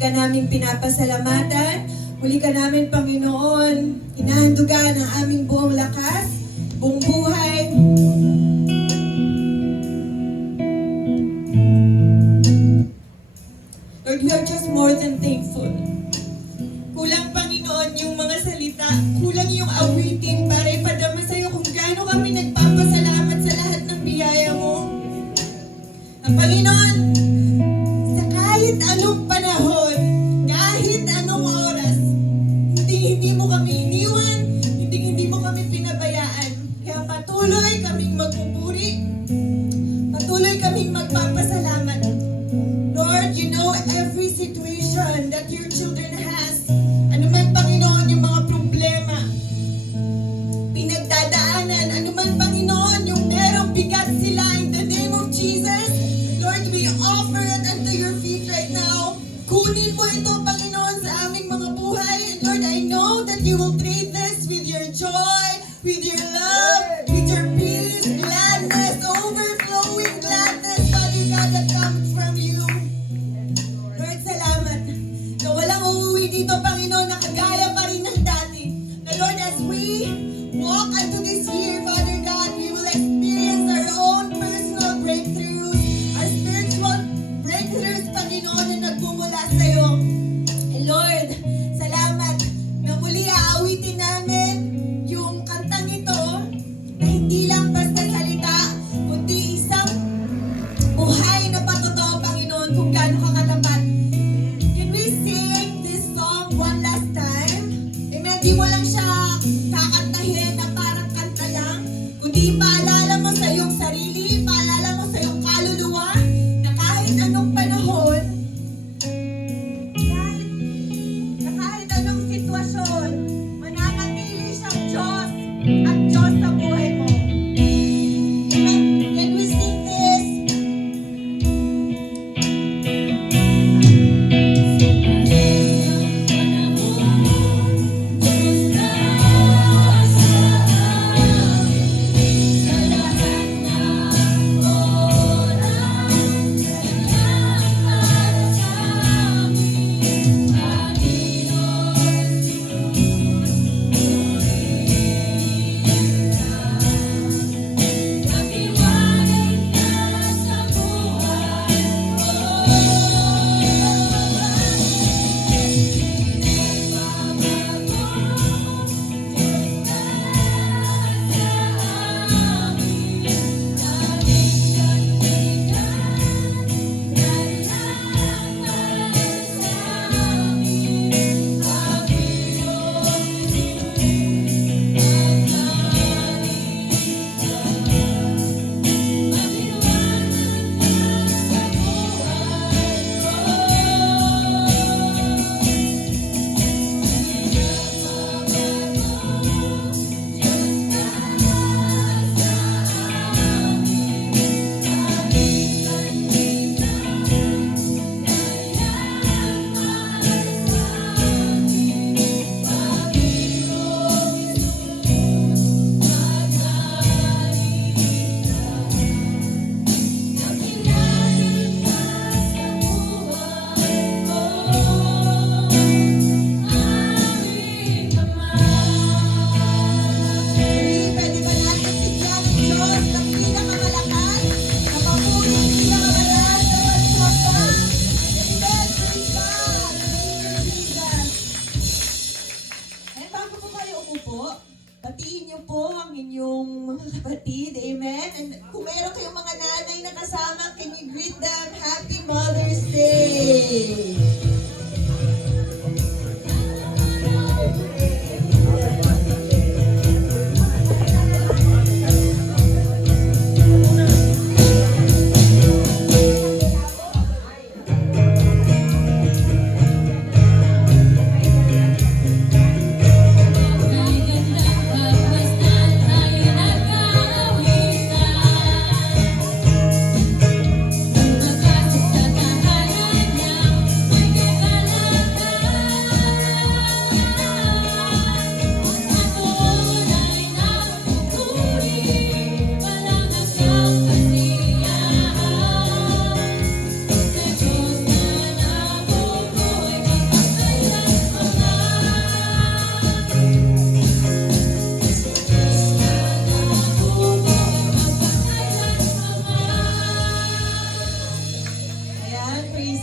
ka naming pinapasalamatan. Muli ka namin, Panginoon, hinahandugan ang aming buong lakas, buong buhay. Lord, we are just more than thankful. Kulang, Panginoon, yung mga salita, kulang yung awitin para ipadama sa'yo kung gaano kami nagpapasalamat sa lahat ng biyaya mo. Ang Panginoon, sa kahit anong panahon, kahit anong oras, hindi mo kami iniwan, hindi mo kami pinabayaan. Kaya patuloy kaming magpupuri, patuloy kaming magpapasalamat. Lord, you know every situation that your children has. Ano man, Panginoon, yung mga problema, pinagdadaanan, ano man, Panginoon, yung merong bigat sila, in the name of Jesus, Lord, we offer it unto your feet right now. Kunin mo ito, Panginoon, sa aming mga buhay. And Lord, I know that you will treat this with your joy, with your love, with your peace, gladness, overflowing gladness, Father God, that comes from you. Lord, salamat na walang uuwi dito, Panginoon, na kagaya pa rin ng dati. Na Lord, as we walk into this year, Father God, we will experience our own personal breakthroughs, our spiritual breakthroughs, Panginoon, na nagmumula sa iyo. And Lord, salamat na muli aawitin namin yung kantang ito na hindi lang basta salita, kundi isang buhay na patotoo, Panginoon, kung gaano ka katapat. Can we sing this song one last time? Amen. Di mo lang siya kakantahin na parang kanta lang, kundi paalala mo sa iyong sarili, paalala mo sa iyong kaluluwa, na kahit anong panahon, kahit anong sitwasyon, mananatili siyang Diyos at Diyos sa buhay mo. Amen. Can we sing this? Pwede ba natin bigyan ng Diyos ng pinakamalakas, na pamuling pinakamalakas na pagpapa? Amen. Praise God. Jesus. And bago po kayo umupo, batiin niyo po ang inyong mga kapatid. Amen. And kung meron kayong mga nanay na kasama, can you greet them? Happy Mother's Day! Sa tahanan niya, may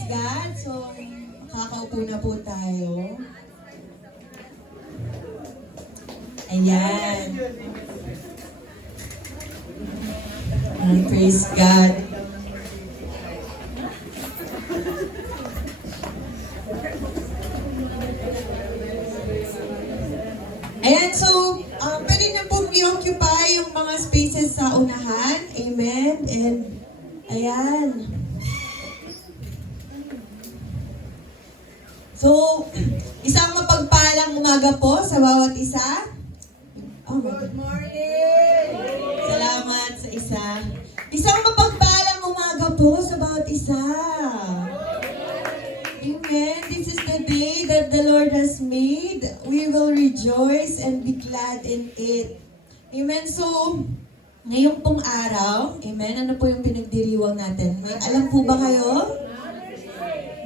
God. So, makakaupo na po tayo. Ayan. Praise God. Ayan, so, pwede na po i-occupy yung mga spaces sa unahan. Amen. And, ayan. So, isang mapagpalang umaga po sa bawat isa. Oh, good morning! Salamat sa isa. Isang mapagpalang umaga po sa bawat isa. Amen. This is the day that the Lord has made. We will rejoice and be glad in it. Amen. So, ngayong pong araw, amen, ano po yung pinagdiriwang natin? May alam po ba kayo?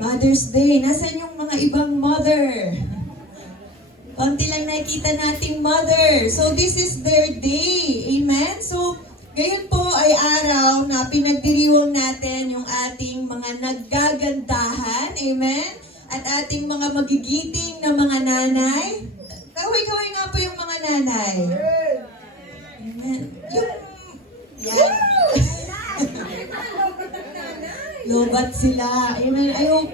Mother's Day. Nasaan yung mga ibang mother? Konti lang nakikita nating mother. So, this is their day. Amen? So, ngayon po ay araw na pinagdiriwang natin yung ating mga naggagandahan. Amen? At ating mga magigiting na mga nanay. Kaway-kaway nga po yung mga nanay. Amen. Yan. Lobat sila. Amen. Ayaw,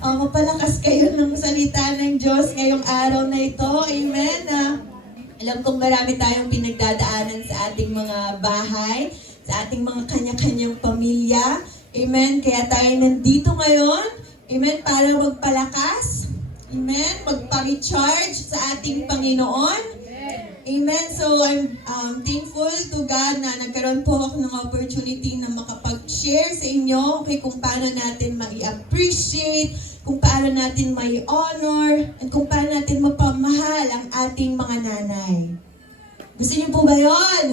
mapalakas kayo ng salita ng Diyos ngayong araw na ito. Amen. Alam kong marami tayong pinagdadaanan sa ating mga bahay, sa ating mga kanya-kanyang pamilya. Amen. Kaya tayo nandito ngayon. Amen. Para magpalakas. Amen. Magpa-recharge sa ating Panginoon. Amen. So, I'm thankful to God na nagkaroon po ako ng opportunity na makapag-share sa inyo kung paano natin ma-appreciate, kung paano natin ma-honor, and kung paano natin mapamahal ang ating mga nanay. Gusto niyo po ba yun?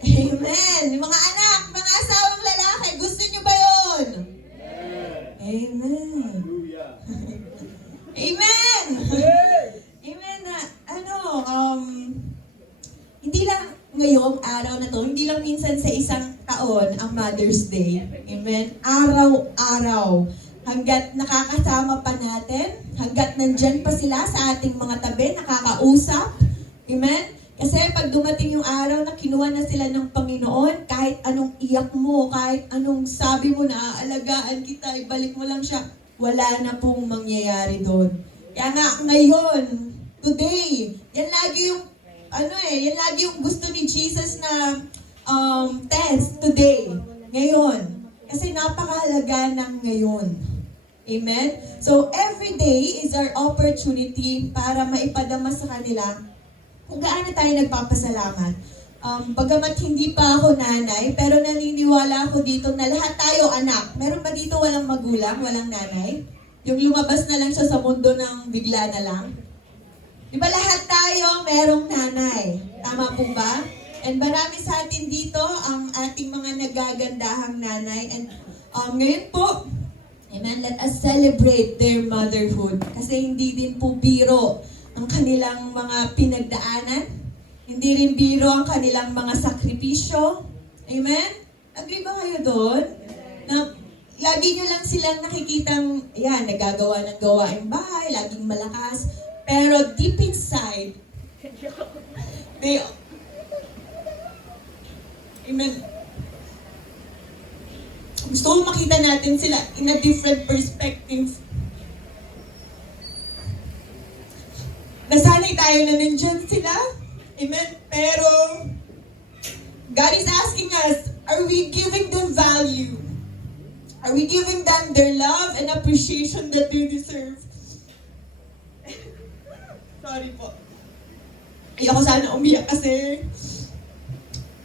Amen. Mga anak, mga asawang lalaki, gusto niyo ba yun? Amen. Amen. Amen na, hindi lang ngayong araw na to, hindi lang minsan sa isang taon ang Mother's Day. Amen. Araw-araw. Hanggat nakakasama pa natin, hanggat nandyan pa sila sa ating mga tabi, nakakausap. Amen. Kasi pag dumating yung araw na kinuha na sila ng Panginoon, kahit anong iyak mo, kahit anong sabi mo na aalagaan kita, ibalik mo lang siya, wala na pong mangyayari doon. Kaya nga ngayon, today, yan lagi yung gusto ni Jesus na test today, ngayon. Kasi napakahalaga ng ngayon. Amen? So, every day is our opportunity para maipadama sa kanila kung gaano tayo nagpapasalamat. Bagamat hindi pa ako nanay, pero naniniwala ako dito na lahat tayo anak. Meron ba dito walang magulang, walang nanay? Yung lumabas na lang siya sa mundo ng bigla na lang? Di ba lahat tayo merong nanay? Tama po ba? And marami sa atin dito ang ating mga nagagandahang nanay. And ngayon po, amen, let us celebrate their motherhood. Kasi hindi din po biro ang kanilang mga pinagdaanan. Hindi rin biro ang kanilang mga sakripisyo. Amen? Agree ba kayo doon? Na lagi nyo lang silang nakikitang, yan, nagagawa ng gawaing bahay, laging malakas. Pero deep inside, amen. Gusto ko makita natin sila in a different perspective. Nasanay tayo na nandyan sila. Amen. Pero, God is asking us, are we giving them value? Are we giving them their love and appreciation that they deserve? Sorry po. Ayoko sana umiyak kasi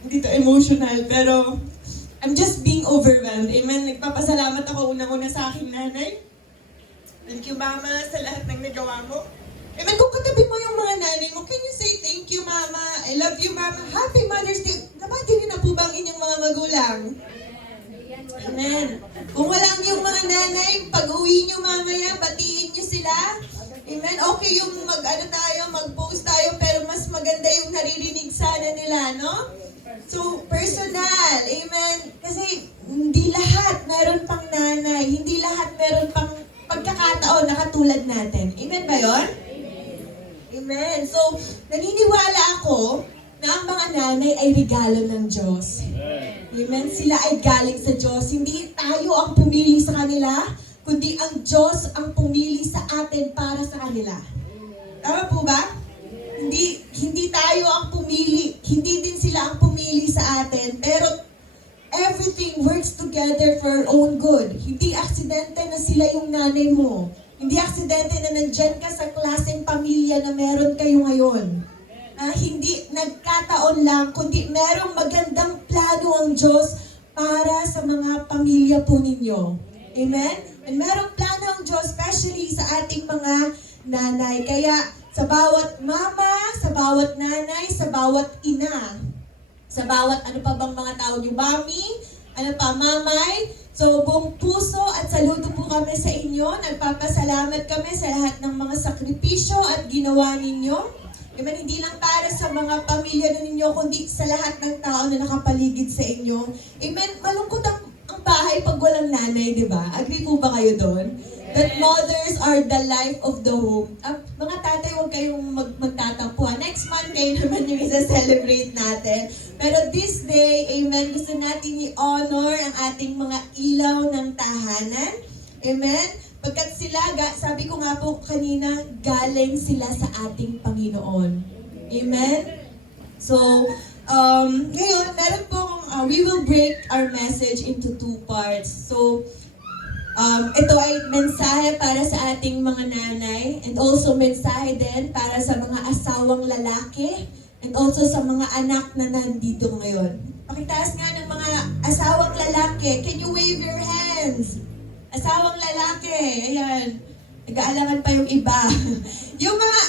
hindi to emotional, pero I'm just being overwhelmed. Amen. Nagpapasalamat ako unang-una sa aking nanay. Thank you, Mama, sa lahat ng nagawa mo. Amen. Kung katabi mo yung mga nanay mo, can you say thank you, Mama? I love you, Mama. Happy Mother's Day. Nabati niyo na po ba ang inyong mga magulang? Amen. Kung walang yung mga nanay, pag-uwi niyo mamaya, batiin niyo sila. Amen. Okay yung mag-post tayo, pero mas maganda yung naririnig sana nila, no? So, personal. Amen. Kasi hindi lahat meron pang nanay. Hindi lahat tao na katulad natin. Amen ba yun? Amen. So, naniniwala ako na ang mga nanay ay regalo ng Diyos. Amen. Sila ay galing sa Diyos. Hindi tayo ang pumili sa kanila, kundi ang Diyos ang pumili sa atin para sa kanila. Tama po ba? Hindi tayo ang pumili. Hindi din sila ang pumili sa atin. Pero everything works together for our own good. Hindi aksidente na sila yung nanay mo. Hindi aksidente na nandyan ka sa klaseng pamilya na meron kayo ngayon. Hindi nagkataon lang, kundi merong magandang plano ang Diyos para sa mga pamilya po ninyo. Amen? And merong plano ang Diyos, especially sa ating mga nanay. Kaya sa bawat mama, sa bawat nanay, sa bawat ina, sa bawat ano pa bang mga tao niyo, mami, ano pa, mamay. So, buong puso at saludo po kami sa inyo. Nagpapasalamat kami sa lahat ng mga sakripisyo at ginawa ninyo. Amen, hindi lang para sa mga pamilya na ninyo, kundi sa lahat ng tao na nakapaligid sa inyo. Amen, malungkot ang bahay pag walang nanay, di ba? Agree po ba kayo doon? That mothers are the life of the home. Mga tatay, huwag kayong magtatampo. Next month kayo naman yung isa-celebrate natin. Pero this day, amen, gusto natin i-honor ang ating mga ilaw ng tahanan. Amen? Pagkat sila, sabi ko nga po kanina, galing sila sa ating Panginoon. Amen? So, ngayon, meron pong, we will break our message into 2 parts. So, ito ay mensahe para sa ating mga nanay and also mensahe din para sa mga asawang lalaki and also sa mga anak na nandito ngayon. Pakitaas nga ng mga asawang lalaki. Can you wave your hands? Asawang lalaki. Ayan. Nag-aalangan pa yung iba. Yung mga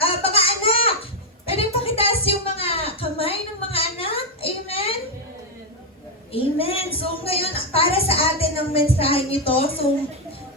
anak. Pwede pakitaas yung mga kamay ng mga anak. Amen? Amen. So ngayon, para sa atin ang mensahe nito, so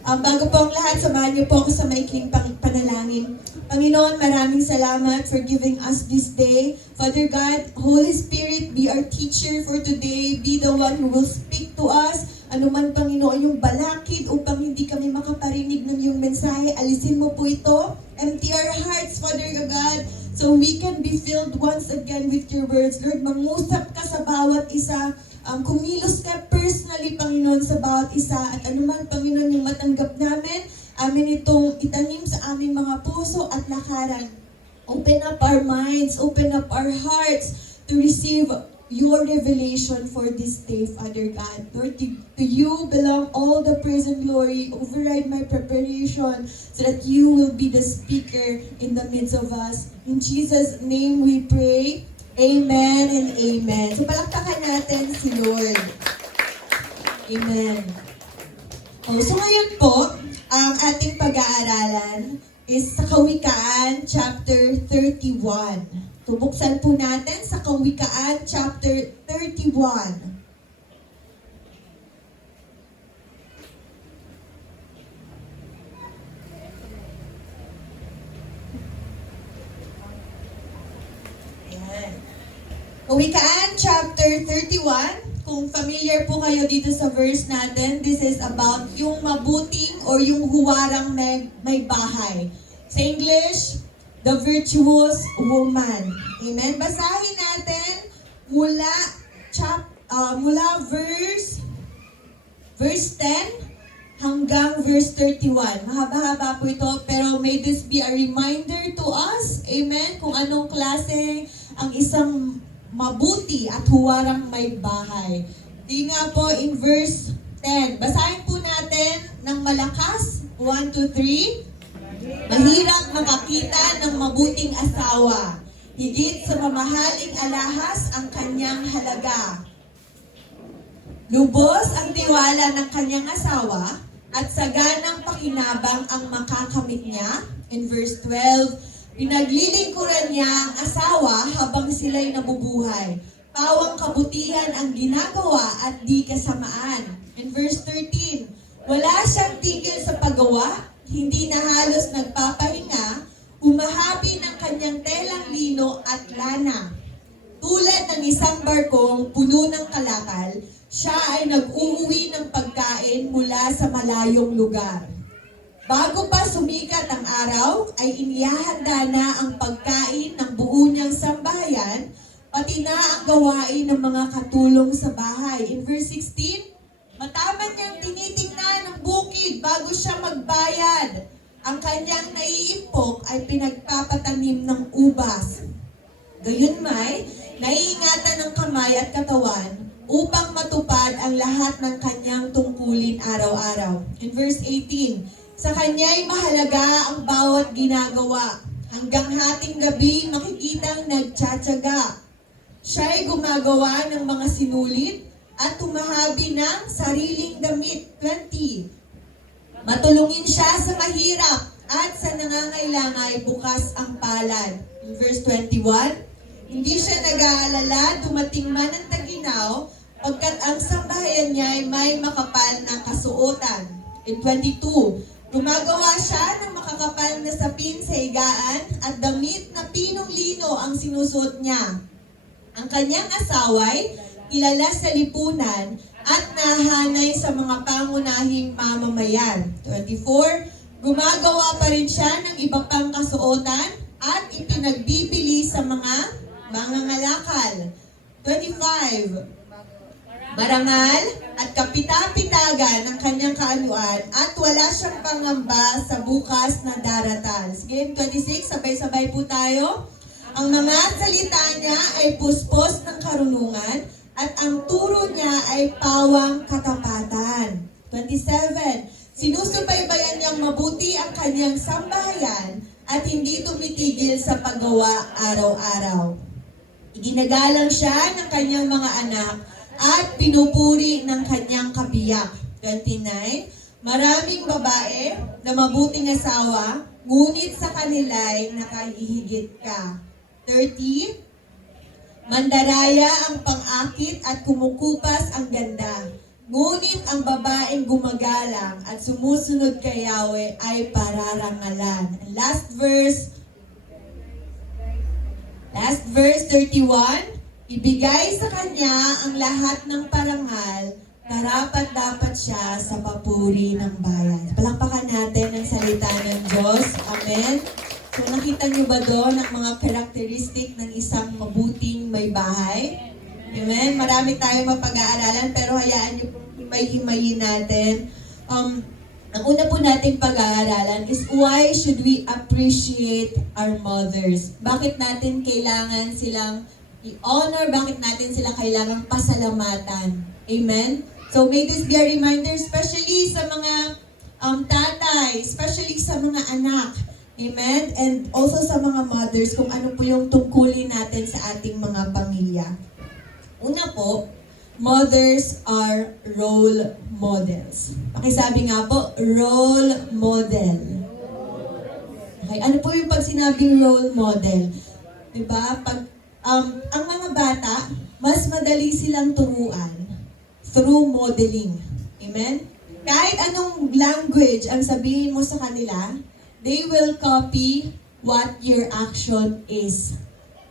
bago po ang lahat, samahan niyo po ako sa maikling panalangin. Panginoon, maraming salamat for giving us this day. Father God, Holy Spirit, be our teacher for today. Be the one who will speak to us. Ano man, Panginoon, yung balakid upang hindi kami makaparinig ng iyong mensahe, alisin mo po ito. Empty our hearts, Father God, so we can be filled once again with your words. Lord, mangusap ka sa bawat isa. Kumilos ka personally, Panginoon, sa bawat isa. At anuman, Panginoon, yung matanggap namin, amin itong itanim sa aming mga puso at lakaran. Open up our minds, open up our hearts to receive your revelation for this day, Father God. Lord, to you belong all the praise and glory. Override my preparation so that you will be the speaker in the midst of us. In Jesus' name we pray. Amen and amen. So palakpakan natin si Lord. Amen. So ngayon po, ang ating pag-aaralan is sa Kawikaan chapter 31. Buksan po natin sa Kawikaan chapter 31. Kawikaan chapter 31, kung familiar po kayo dito sa verse natin, this is about yung mabuting or yung huwarang may bahay. Sa English, the virtuous woman. Amen? Basahin natin mula verse 10 hanggang verse 31. Mahaba-haba po ito, pero may this be a reminder to us, amen, kung anong klase ang isang mabuti at huwarang may bahay. Di nga po in verse 10. Basahin po natin ng malakas. 1, 2, 3. Mahirap makakita ng mabuting asawa. Higit sa mamahaling alahas ang kanyang halaga. Lubos ang tiwala ng kanyang asawa at saganang pakinabang ang makakamit niya. In verse 12, pinaglilingkuran niya ang asawa habang sila'y nabubuhay. Pawang kabutihan ang ginagawa at di kasamaan. In verse 13, wala siyang tigil sa paggawa, hindi na halos nagpapahinga, umahabi ng kanyang telang lino at lana. Tulad ng isang barkong puno ng kalakal, siya ay nag-uuwi ng pagkain mula sa malayong lugar. Bago pa sumikat ang araw, ay inihahanda na ang pagkain ng buo niyang sambahayan, pati na ang gawain ng mga katulong sa bahay. In verse 16, matama niyang tinitingnan ang bukid bago siya magbayad. Ang kanyang naiimpok ay pinagpapatanim ng ubas. Gayunmay, naiingatan ng kamay at katawan upang matupad ang lahat ng kanyang tungkulin araw-araw. In verse 18, sa kanya'y mahalaga ang bawat ginagawa. Hanggang hating gabi makikitang nagtsatsaga. Siya'y gumagawa ng mga sinulit at tumahabi ng sariling damit. 20. Matulungin siya sa mahirap at sa nangangailangan bukas ang palad. In verse 21, hindi siya nag-aalala dumating man ang taginaw pagkat ang sambahayan niya ay may makapal na kasuotan. In 22, gumagawa siya ng makakapal na sapin sa higaan at damit na pinong-lino ang sinusuot niya. Ang kanyang asaway, kilala sa lipunan at nahanay sa mga pangunahing mamamayan. 24, gumagawa pa rin siya ng iba pang kasuotan at ipinagbibili sa mga mangangalakal. 25, marangal at kapita-pitagan ng kanyang kaanyuan at wala siyang pangamba sa bukas na daratal. Sige, 26, sabay-sabay po tayo. Ang mga salita niya ay puspos ng karunungan at ang turo niya ay pawang katapatan. 27, sinusubaybayan niyang mabuti ang kanyang sambahayan at hindi tumitigil sa paggawa araw-araw. Iginagalang siya ng kanyang mga anak at pinupuri ng kanyang kabiyak. 29, maraming babae na mabuting asawa, ngunit sa kanila'y nakahihigit ka. 30, mandaraya ang pang-akit at kumukupas ang ganda, ngunit ang babaeng gumagalang at sumusunod kay Yahweh ay pararangalan. And last verse 31, ibigay sa kanya ang lahat ng parangal, karapat-dapat siya sa papuri ng bayan. Palakpakan natin ang salita ng Diyos. Amen. So nakita niyo ba doon ang mga karakteristik ng isang mabuting may bahay? Amen. Marami tayong mapag-aaralan pero hayaan niyo himay-himayin natin. Ang una po nating pag-aaralan is why should we appreciate our mothers? Bakit natin kailangan silang i-honor, bakit natin sila kailangang pasalamatan. Amen? So may this be a reminder, especially sa mga tatay, especially sa mga anak. Amen? And also sa mga mothers, kung ano po yung tungkulin natin sa ating mga pamilya. Una po, mothers are role models. Pakisabi nga po, role model. Okay, ano po yung pag sinabing role model? Diba? Pag ang mga bata, mas madali silang turuan through modeling. Amen? Kahit anong language ang sabihin mo sa kanila, they will copy what your action is.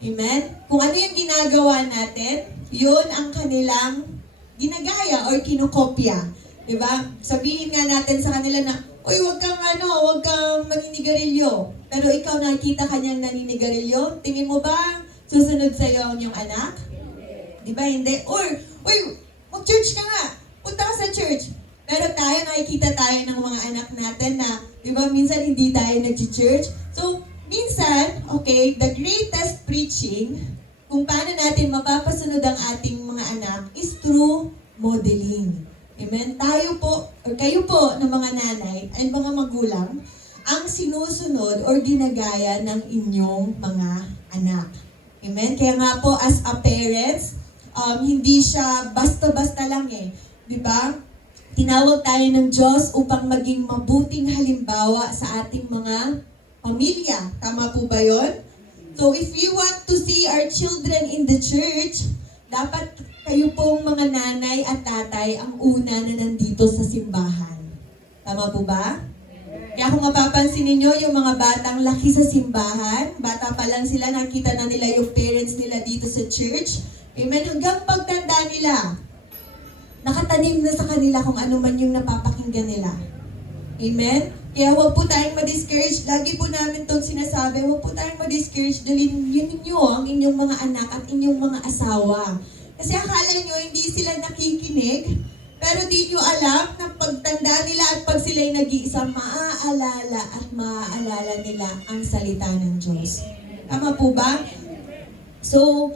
Amen? Kung ano yung ginagawa natin, yun ang kanilang ginagaya or kinokopya. Diba? Sabihin nga natin sa kanila na, uy, wag kang maninigarilyo. Pero ikaw nakikita kanyang naninigarilyo, tingin mo ba susunod sa iyo ang iyong anak? Di ba hindi? Or, uy, mag-church ka nga. Punta ka sa church. Pero tayo, nakikita tayo ng mga anak natin na, di ba, minsan hindi tayo nag-church. So, minsan, okay, the greatest preaching, kung paano natin mapapasunod ang ating mga anak, is through modeling. Amen? Tayo po, or kayo po ng mga nanay at mga magulang, ang sinusunod or ginagaya ng inyong mga anak. Amen? Kaya nga po, as a parents, hindi siya basta-basta lang eh. Di ba? Tinawag tayo ng Diyos upang maging mabuting halimbawa sa ating mga pamilya. Tama po ba yun? So if we want to see our children in the church, dapat kayo pong mga nanay at tatay ang una na nandito sa simbahan. Tama po ba? Kaya kung mapapansin ninyo, yung mga batang laki sa simbahan, bata pa lang sila, nakita na nila yung parents nila dito sa church. Amen? Hanggang pagtanda nila, nakatanim na sa kanila kung ano man yung napapakinggan nila. Amen? Kaya huwag po tayong ma-discourage. Lagi po namin itong sinasabi, huwag po tayong ma-discourage. Dalhin ninyo ang inyong mga anak at inyong mga asawa. Kasi akala nyo, hindi sila nakikinig. Pero di nyo alam na pagtanda nila at pag sila'y nag-iisa, maaalala nila ang salita ng Diyos. Tama po ba? So,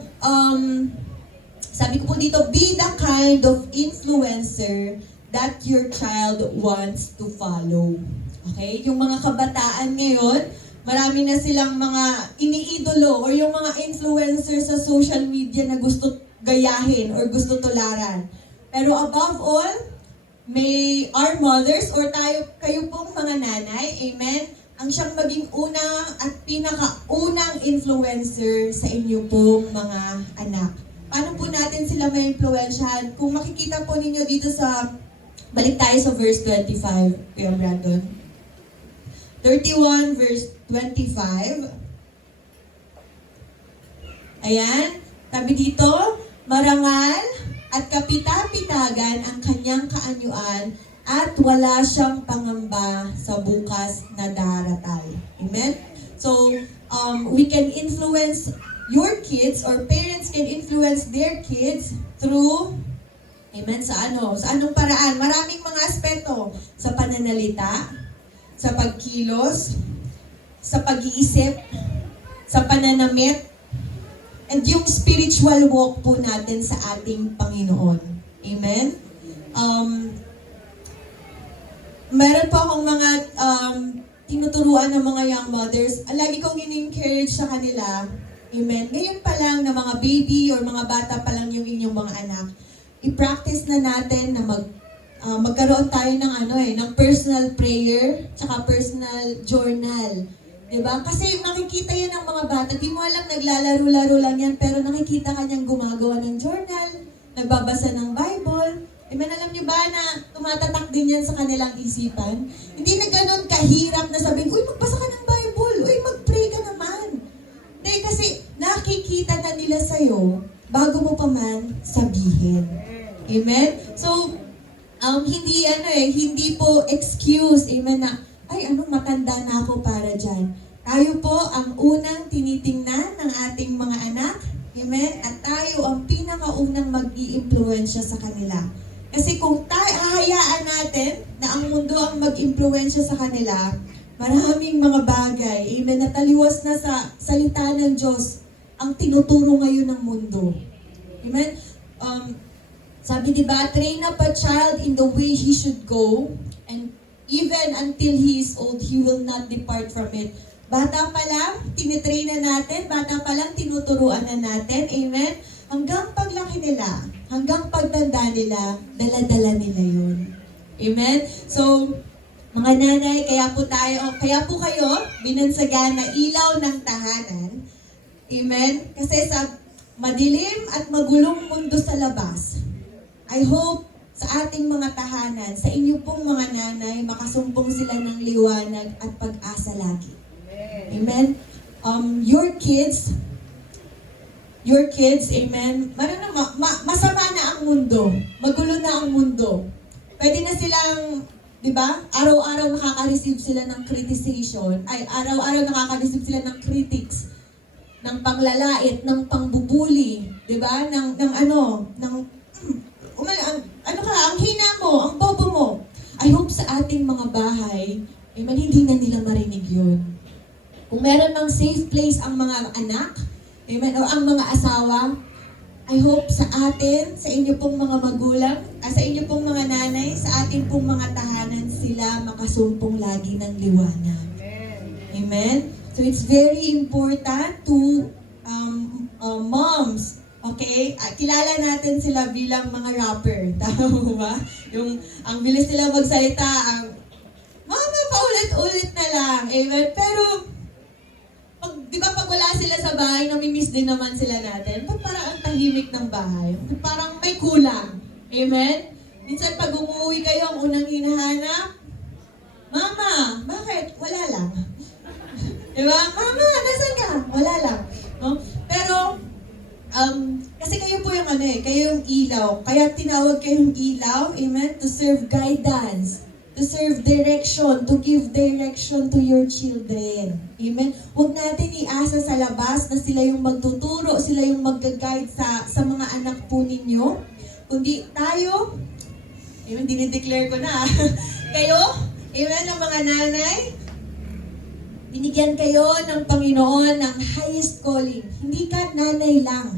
sabi ko po dito, be the kind of influencer that your child wants to follow. Okay? Yung mga kabataan ngayon, marami na silang mga iniidolo or yung mga influencer sa social media na gusto gayahin or gusto tularan. Pero above all, may our mothers or kayo pong mga nanay, amen, ang siyang maging unang at pinakaunang influencer sa inyo pong mga anak. Paano po natin sila may influensyahan? Kung makikita po ninyo dito sa, balik tayo sa verse 25, Kuya Brandon. 31 verse 25. Ayan, sabi dito, marangal at kapita-pitagan ang kanyang kaanyuan at wala siyang pangamba sa bukas na daratal. Amen? So, we can influence your kids or parents can influence their kids through, amen, sa anong paraan? Maraming mga aspeto. Sa pananalita, sa pagkilos, sa pag-iisip, sa pananamit, and yung spiritual walk po natin sa ating Panginoon. Amen? Meron po akong mga tinuturuan ng mga young mothers. Lagi kong in-encourage sa kanila, amen, ngayon pa lang na mga baby or mga bata pa lang yung inyong mga anak, i-practice na natin na magkaroon tayo ng personal prayer, tsaka personal journal. Diba? Kasi nakikita yan ng mga bata. Di mo alam, naglalaro-laro lang yan, pero nakikita ka niyang gumagawa ng journal, nagbabasa ng Bible. Diba, alam niyo ba na tumatatak din yan sa kanilang isipan? Hindi na ganun kahirap na sabihin, uy, magbasa ka ng Bible, uy, mag-pray ka naman. Hindi, kasi nakikita na nila sa'yo bago mo pa man sabihin. Amen? So, hindi po excuse, amen, na ay, matanda na ako para dyan. Tayo po ang unang tinitingnan ng ating mga anak. Amen? At tayo ang pinakaunang mag-i-impluensya sa kanila. Kasi kung hahayaan natin na ang mundo ang mag-impluensya sa kanila, maraming mga bagay, amen, nataliwas na sa salita ng Diyos ang tinuturo ngayon ng mundo. Amen? Sabi diba, train up a child in the way he should go, and even until he is old, he will not depart from it. Bata pa lang, tinitrain na natin. Bata pa lang, tinuturuan na natin. Amen? Hanggang paglaki nila, hanggang pagtanda nila, dala-dala nila yun. Amen? So, mga nanay, kaya po kayo, binansagan na ilaw ng tahanan. Amen? Kasi sa madilim at magulong mundo sa labas, I hope sa ating mga tahanan, sa inyo pong mga nanay, makasumpong sila ng liwanag at pag-asa lagi. Amen? Your kids, amen, masama na ang mundo. Magulo na ang mundo. Pwede na silang, di ba, araw-araw nakaka-receive sila ng criticization, araw-araw nakaka-receive sila ng critics, ng panglalait, ng pangbubuli, di ba, ang hina mo, ang bobo mo. I hope sa ating mga bahay, amen, hindi na nila marinig yun. Kung meron ng safe place ang mga anak, amen, o ang mga asawa, I hope sa atin, sa inyo pong mga magulang, sa inyo pong mga nanay, sa ating pong mga tahanan, sila makasumpong lagi ng liwanag. Amen? So it's very important to moms, okay? Kilala natin sila bilang mga rapper. Tama mo ba? Ang bilis nila magsalita, mama, paulit-ulit na lang. Amen? Pero, di ba pag wala sila sa bahay, namimiss din naman sila natin. Pag parang ang tahimik ng bahay, parang may kulang. Amen? Minsan pag umuwi kayo, ang unang hinahanap, mama, bakit? Wala lang. Diba? Mama, nasan ka? Wala lang. No? Pero, kasi kayo po kayo yung ilaw. Kaya tinawag kayong ilaw, amen, to serve guidance to serve direction, to give direction to your children. Amen? Huwag natin iasa sa labas na sila yung magtuturo, sila yung mag-guide sa mga anak po ninyo. Kundi tayo, amen, dinideclare ko na. Kayo, amen, ang mga nanay, binigyan kayo ng Panginoon ng highest calling. Hindi ka nanay lang.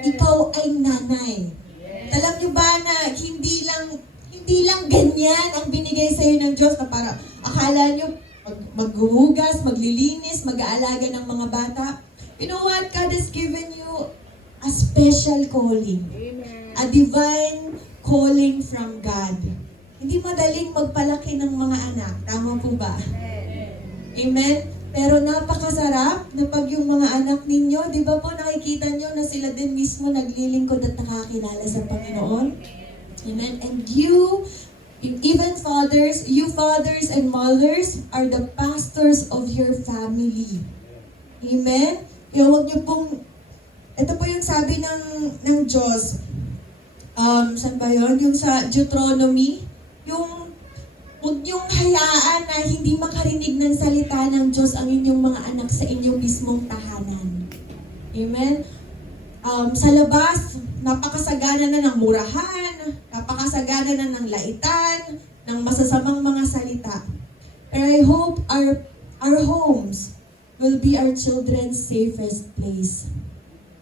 Ikaw ay nanay. Alam nyo ba na hindi lang ganyan ang binigay sa iyo ng Diyos na para akala nyo maghuhugas, maglilinis, mag-aalaga ng mga bata. You know what? God has given you a special calling. Amen. A divine calling from God. Hindi madaling magpalaki ng mga anak. Tama po ba? Amen? Pero napakasarap na pag yung mga anak ninyo, di ba po nakikita nyo na sila din mismo naglilingkod at nakakilala sa Panginoon? Amen? And you, even fathers, you fathers and mothers are the pastors of your family. Amen? Kaya huwag nyo pong, ito po yung sabi ng Diyos, saan ba yun? Yung sa Deuteronomy, yung huwag niyong hayaan na hindi makarinig ng salita ng Diyos ang inyong mga anak sa inyong mismong tahanan. Amen? Sa labas, napakasagana na ng murahan, napakasagana na ng laitan, ng masasamang mga salita. But I hope our homes will be our children's safest place.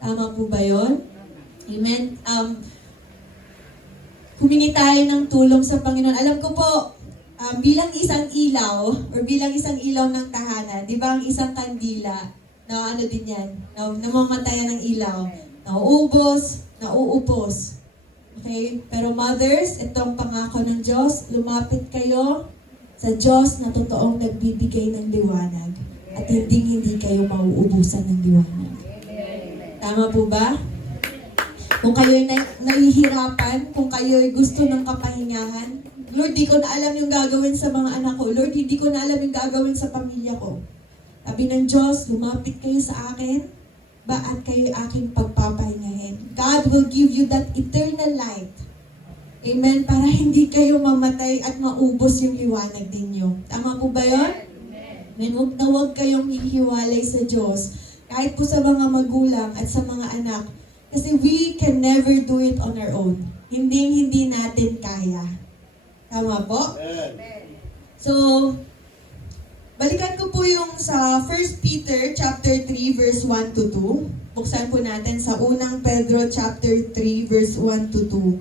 Tama po ba yun? Amen? Humingi tayo ng tulong sa Panginoon. Alam ko po, bilang isang ilaw, or bilang isang ilaw ng tahanan, di ba ang isang kandila, na ano din yan, namamatayan ng ilaw, nauubos, nauupos. Okay? Pero mothers, itong pangako ng Diyos, lumapit kayo sa Diyos na totoong nagbibigay ng liwanag at hindi kayo mauubusan ng liwanag. Tama po ba? Kung kayo'y nahihirapan, kung kayo'y gusto ng kapahingahan, Lord, di ko na alam yung gagawin sa mga anak ko. Lord, hindi ko na alam yung gagawin sa pamilya ko. Sabi ng Diyos, lumapit kayo sa akin, at kayo'y aking pagpapahingahin. God will give you that eternal light. Amen? Para hindi kayo mamatay at maubos yung liwanag ninyo. Tama po ba yun? Amen. Huwag kayong hihiwalay sa Diyos. Kahit po sa mga magulang at sa mga anak. Kasi we can never do it on our own. Hindi natin kaya. Tama po? So, balikan ko po yung sa 1 Peter chapter 3 verse 1 to 2. Buksan po natin sa unang Pedro chapter 3 verse 1 to 2.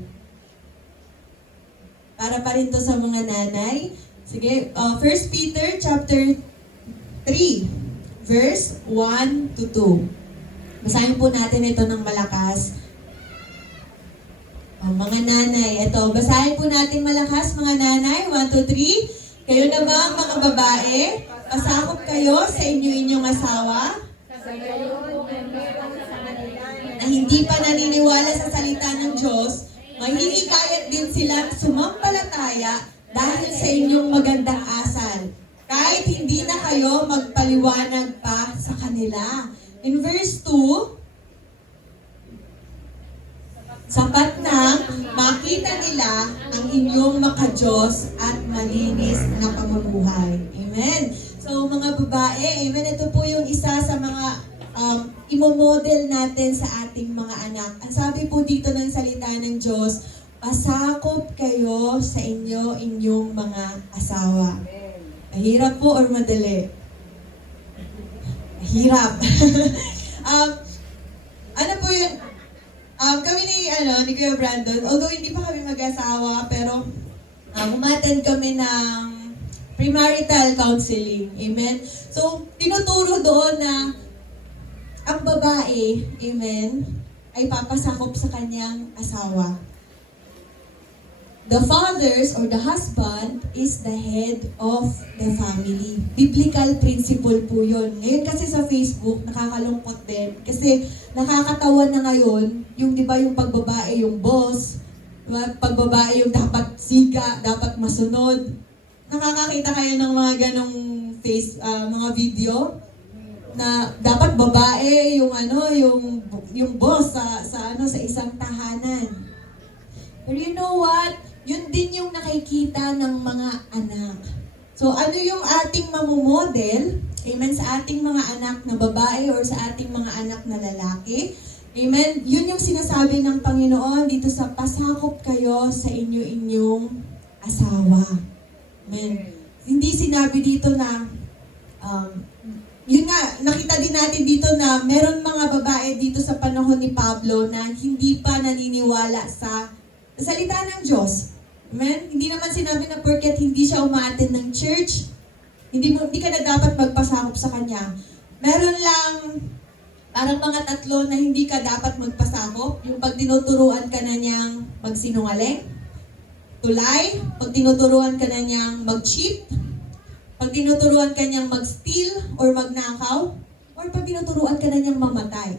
Para pa rin to sa mga nanay. Sige, 1 Peter chapter 3 verse 1 to 2. Basahin po natin ito ng malakas. Mga nanay, ito, basahin po natin malakas, mga nanay. 1, 2, 3. Kayo na ba, mga babae? Pasakop kayo sa inyong asawa? Na hindi pa naniniwala sa salita ng Diyos, mahihikayat din silang sumampalataya dahil sa inyong magandang asal. Kahit hindi na kayo magpaliwanag pa sa kanila. In verse 2, sapat na makita nila ang inyong makadiyos at malinis na pamumuhay. Amen. So mga babae, amen, ito po yung isa sa mga imomodel natin sa ating mga anak. Ang sabi po dito ng salita ng Diyos, pasakop kayo sa inyong mga asawa. Mahirap po or madali? Mahirap. Ano po yun? Kami ni Kuya Brandon, although hindi pa kami mag-asawa, pero umattend kami ng premarital counseling. Amen? So, tinuturo doon na ang babae, amen, ay papasakop sa kanyang asawa. The fathers or the husband is the head of the family. Biblical principle po yun. Ngayon kasi sa Facebook, nakakalungkot din. Kasi nakakatawa na ngayon, yung di ba yung pagbabae yung boss, diba? Pagbabae yung dapat siga, dapat masunod. Nakakakita kayo ng mga ganong mga video na dapat babae yung yung boss sa isang tahanan. But you know what? yun din yung nakikita ng mga anak. So ano yung ating mamumodel, amen, sa ating mga anak na babae or sa ating mga anak na lalaki? Amen? Yun yung sinasabi ng Panginoon dito sa pasakop kayo sa inyo-inyong asawa. Amen. Hindi sinabi dito na, yun nga, nakita din natin dito na meron mga babae dito sa panahon ni Pablo na hindi pa naniniwala sa salita ng Diyos. Amen? Hindi naman sinabi na porket hindi siya umaattend ng church, hindi ka na dapat magpasakop sa kanya. Meron lang parang mga tatlo na hindi ka dapat magpasakop. Yung pag tinuturuan ka na niyang magsinungaling, to lie, pag tinuturuan ka na niyang mag-cheat, pag tinuturuan ka niyang mag-steal or magnakaw, or pag tinuturuan ka na niyang pumatay,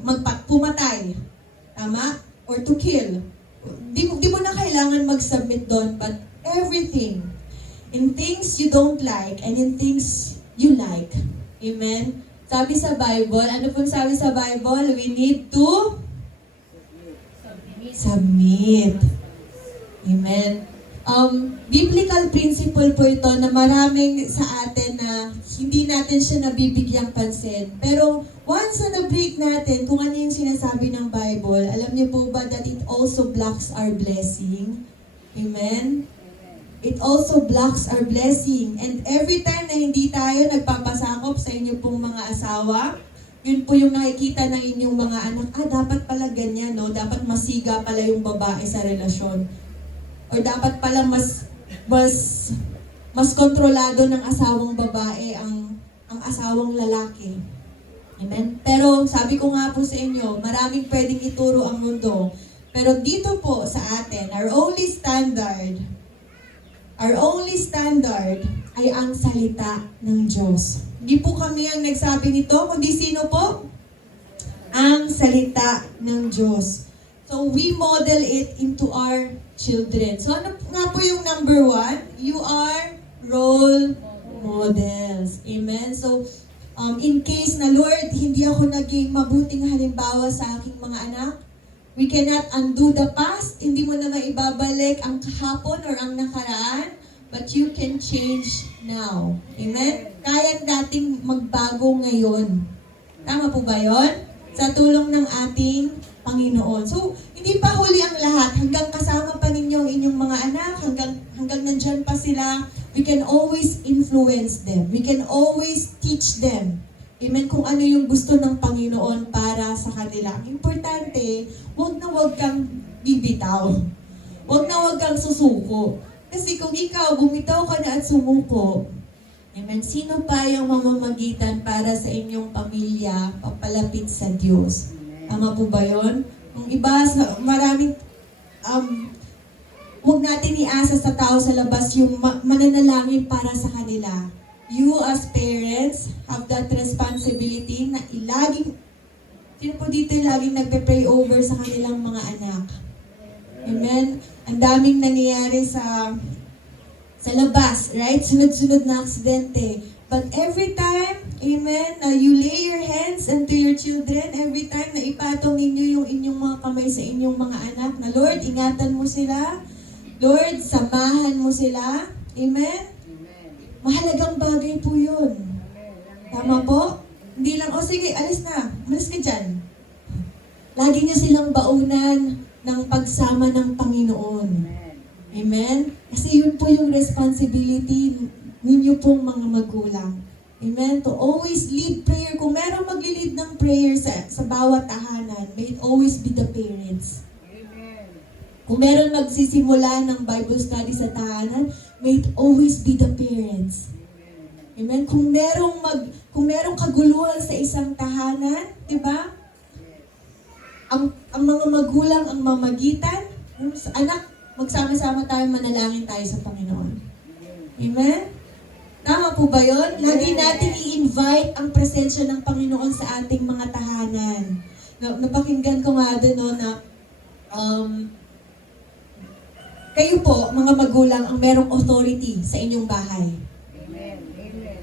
tama? Or to kill. Di mo na kailangan mag-submit doon, but everything, in things you don't like and in things you like. Amen? Sabi sa Bible, ano pong sabi sa Bible? We need to submit. Amen? Biblical principle po ito na maraming sa atin na hindi natin siya nabibigyang pansin. Pero once na na-break natin kung ano yung sinasabi ng Bible, alam niyo po ba that it also blocks our blessing? Amen? It also blocks our blessing. And every time na hindi tayo nagpapasakop sa inyo pong mga asawa, yun po yung nakikita ng inyong mga anak, dapat pala ganyan, no? Dapat masiga pala yung babae sa relasyon. Or dapat pala mas kontrolado ng asawang babae ang asawang lalaki. Amen? Pero sabi ko nga po sa inyo, maraming pwedeng ituro ang mundo. Pero dito po sa atin, our only standard ay ang salita ng Diyos. Hindi po kami ang nagsabi nito, kundi sino po? Ang salita ng Diyos. So we model it into our children. So ano nga po yung number 1? You are role models. Amen? So, in case na Lord, hindi ako naging mabuting halimbawa sa aking mga anak, we cannot undo the past. Hindi mo na maibabalik ang kahapon or ang nakaraan, but you can change now. Amen? Kaya dating magbago ngayon. Tama po ba yun? Sa tulong ng ating Panginoon. So, hindi pa huli ang lahat. Hanggang kasama pa ninyo ang inyong mga anak, hanggang nandyan pa sila, we can always influence them. We can always teach them. Amen? Kung ano yung gusto ng Panginoon para sa kanila. Importante, wag kang bibitaw. Wag kang susuko. Kasi kung ikaw, bumitaw ka na at sumuko, amen, sino pa yung mamamagitan para sa inyong pamilya papalapit sa Diyos? Tama po ba yun? Ang iba, maraming, huwag natin iasa sa tao sa labas yung mananalangin para sa kanila. You as parents have that responsibility na sino po dito laging nagpe-pray over sa kanilang mga anak? Amen? Ang daming nangyayari sa labas, right? Sunod-sunod na aksidente. But every time, amen, you lay your hands unto your children, every time na ipatong ninyo yung inyong mga kamay sa inyong mga anak, na Lord, ingatan mo sila. Lord, samahan mo sila. Amen? Mahalagang bagay po yun. Tama po? Hindi lang, sige, alis na. Alis ka dyan. Lagi niyo silang baunan ng pagsama ng Panginoon. Amen? Kasi yun po yung responsibility ninyo pong mga magulang. Amen? To always lead prayer. Kung meron magli-lead ng prayer sa bawat tahanan, may it always be the parents. Amen. Kung meron magsisimula ng Bible study sa tahanan, may it always be the parents. Amen? Kung merong kaguluhan sa isang tahanan, di ba? Ang mga magulang ang mamagitan, sa anak, magsama-sama tayo, manalangin tayo sa Panginoon. Amen? Tama po ba yun? Lagi natin i-invite ang presensya ng Panginoon sa ating mga tahanan. Napakinggan ko nga din, no, na kayo po, mga magulang, ang merong authority sa inyong bahay. Amen. Amen.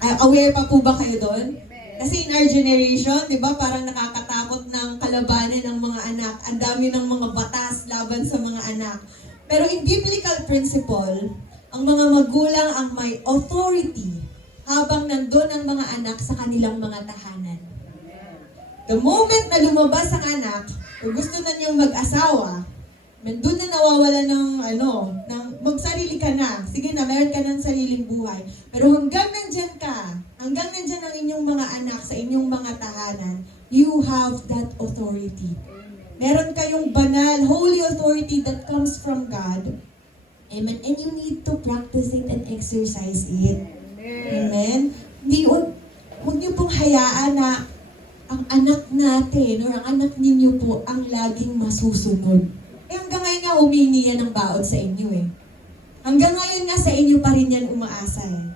Aware pa po ba kayo doon? Amen. Kasi in our generation, di ba, parang nakakatakot ng kalabanan ng mga anak. Ang dami ng mga batas laban sa mga anak. Pero in biblical principle, ang mga magulang ang may authority habang nandun ang mga anak sa kanilang mga tahanan. The moment na lumabas ang anak, o gusto na niyang mag-asawa, doon na nawawala ng magsarili ka na. Sige na, meron ka ng sariling buhay. Pero hanggang nandyan ka, hanggang nandyan ang inyong mga anak sa inyong mga tahanan, you have that authority. Meron kayong banal, holy authority that comes from God. Amen. And you need to practice it and exercise it. Amen. Huwag niyo pong hayaan na ang anak natin or ang anak ninyo po ang laging masusunod. Hanggang ngayon nga humingi yan ng baon sa inyo eh. Hanggang ngayon nga sa inyo pa rin yan umaasa eh.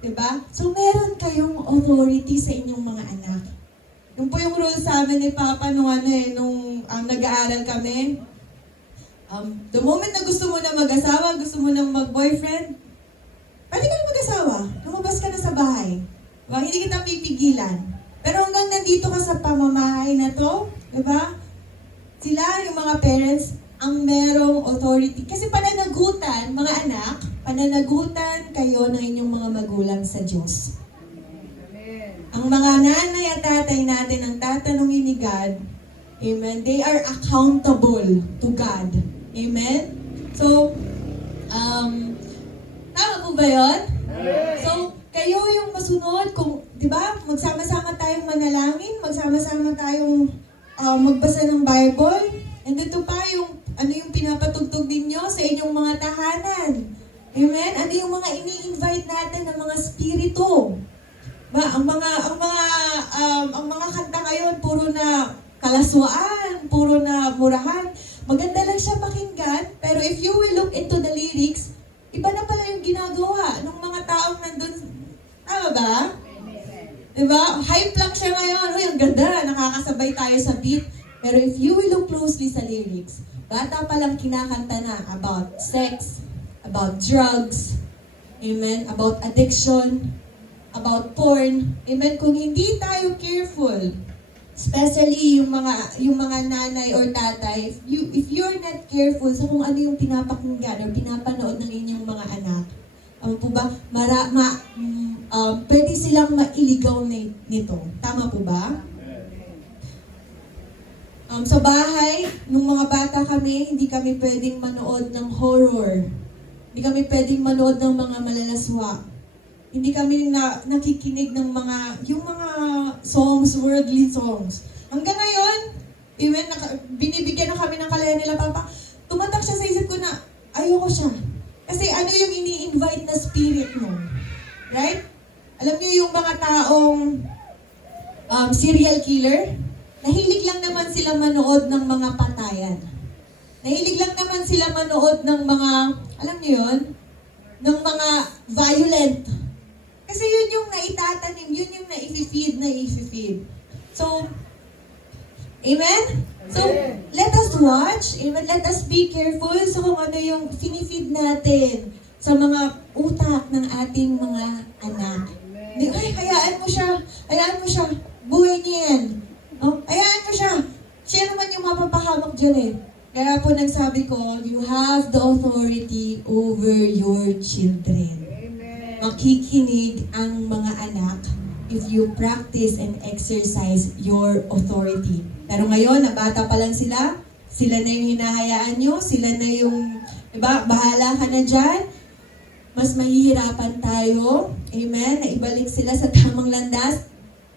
Diba? So meron kayong authority sa inyong mga anak. Yung po yung rule sa amin ni Papa nung nag-aaral kami. The moment na gusto mo na mag-asawa, gusto mo na mag-boyfriend, pwede ka na mag-asawa. Lumabas ka na sa bahay. Diba? Hindi kita pipigilan. Pero hanggang nandito ka sa pamamahay na to, diba? Sila, yung mga parents, ang merong authority. Kasi pananagutan, mga anak, pananagutan kayo ng inyong mga magulang sa Diyos. Ang mga nanay at tatay natin ang tatanungin ni God, amen, they are accountable to God. Amen? So, tama po ba yun? So, kayo yung masunod, kung, di ba, magsama-sama tayong manalangin, magsama-sama tayong magbasa ng Bible, and ito pa yung, yung pinapatugtog ninyo sa inyong mga tahanan. Amen? Ano yung mga ini-invite natin ng mga spirito? Ba, ang mga kanta ngayon, puro na kalaswaan, puro na murahan. Maganda lang siya pakinggan, pero if you will look into the lyrics, iba na pala yung ginagawa ng mga taong nandun. Tama ba? Diba? Hype lang siya ngayon. Uy, ang ganda, nakakasabay tayo sa beat. Pero if you will look closely sa lyrics, bata pa lang kinakanta na about sex, about drugs, amen, about addiction, about porn, amen. Kung hindi tayo careful, especially yung mga nanay or tatay, if you're not careful sa kung ano yung pinapakinggan or pinapanood ng inyong mga anak, po ba, pwede silang mailigaw nito. Tama po ba? Sa bahay, nung mga bata kami, hindi kami pwedeng manood ng horror. Hindi kami pwedeng manood ng mga malalaswa. Hindi kami nakikinig ng yung mga songs, worldly songs. Hanggang ngayon, even binibigyan na kami ng kalaya nila, Papa, tumatak siya sa isip ko na ayoko siya. Kasi ano yung ini-invite na spirit mo? Right? Alam niyo yung mga taong serial killer? Nahilig lang naman sila manood ng mga patayan. Nahilig lang naman sila manood ng mga, alam niyo yun? Ng mga violent. Kasi yun yung naitatanim, yun yung na-i-feed. So, amen? So, let us watch, amen? Let us be careful sa kung ano yung finifeed natin sa mga utak ng ating mga anak. Ay, hayaan mo siya, buhay niya yan. Oh, hayaan mo siya. Siya naman yung mapapahamak dyan eh. Kaya po nagsabi ko, you have the authority over your children. Makikinig ang mga anak if you practice and exercise your authority. Pero ngayon, na bata pa lang sila na yung hinahayaan nyo, sila na yung, diba, bahala ka na dyan. Mas mahihirapan tayo, amen, na ibalik sila sa tamang landas.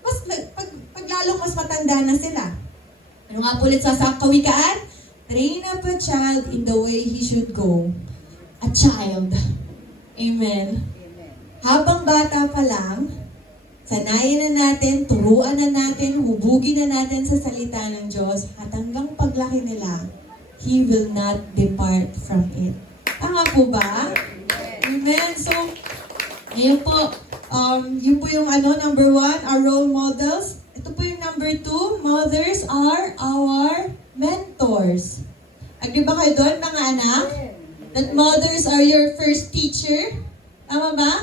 Pag lalong mas matanda na sila. Ano nga po ulit sa kawikaan? Train up a child in the way he should go. A child. Amen. Habang bata pa lang, sanayin na natin, turuan na natin, hubugin na natin sa salita ng Diyos, at hanggang paglaki nila, He will not depart from it. Tama po ba? Amen. So, ayun po, yun po yung number 1, our role models. Ito po yung number 2, mothers are our mentors. Agree ba kayo doon, mga anak? That mothers are your first teacher? Tama ba?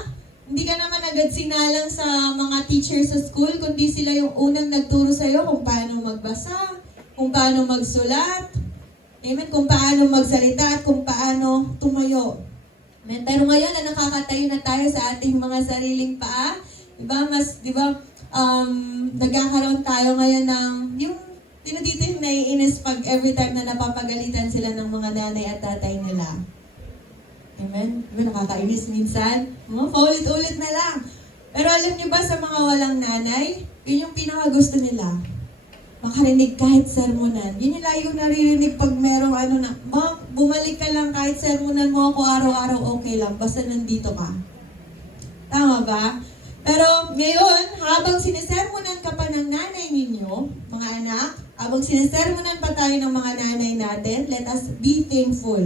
Hindi ka naman agad sinalang sa mga teachers sa school, kundi sila yung unang nagturo sa'yo kung paano magbasa, kung paano magsulat. Amen? Kung paano magsalita at kung paano tumayo. Amen? Pero ngayon na nakakatayo na tayo sa ating mga sariling paa, nagkakaroon tayo ngayon ng, yung, dito yung naiinis pag every time na napapagalitan sila ng mga nanay at tatay nila. Amen? Diba nakakainis minsan? Paulit-ulit na lang. Pero alam niyo ba sa mga walang nanay, yun yung pinakagusto nila. Makarinig kahit sermonan. Yun yung lagi kong naririnig pag merong bumalik ka lang kahit sermonan mo ako araw-araw, okay lang. Basta nandito ka. Tama ba? Pero ngayon, habang sinisermonan ka pa ng nanay ninyo, mga anak, habang sinisermonan pa tayo ng mga nanay natin, let us be thankful.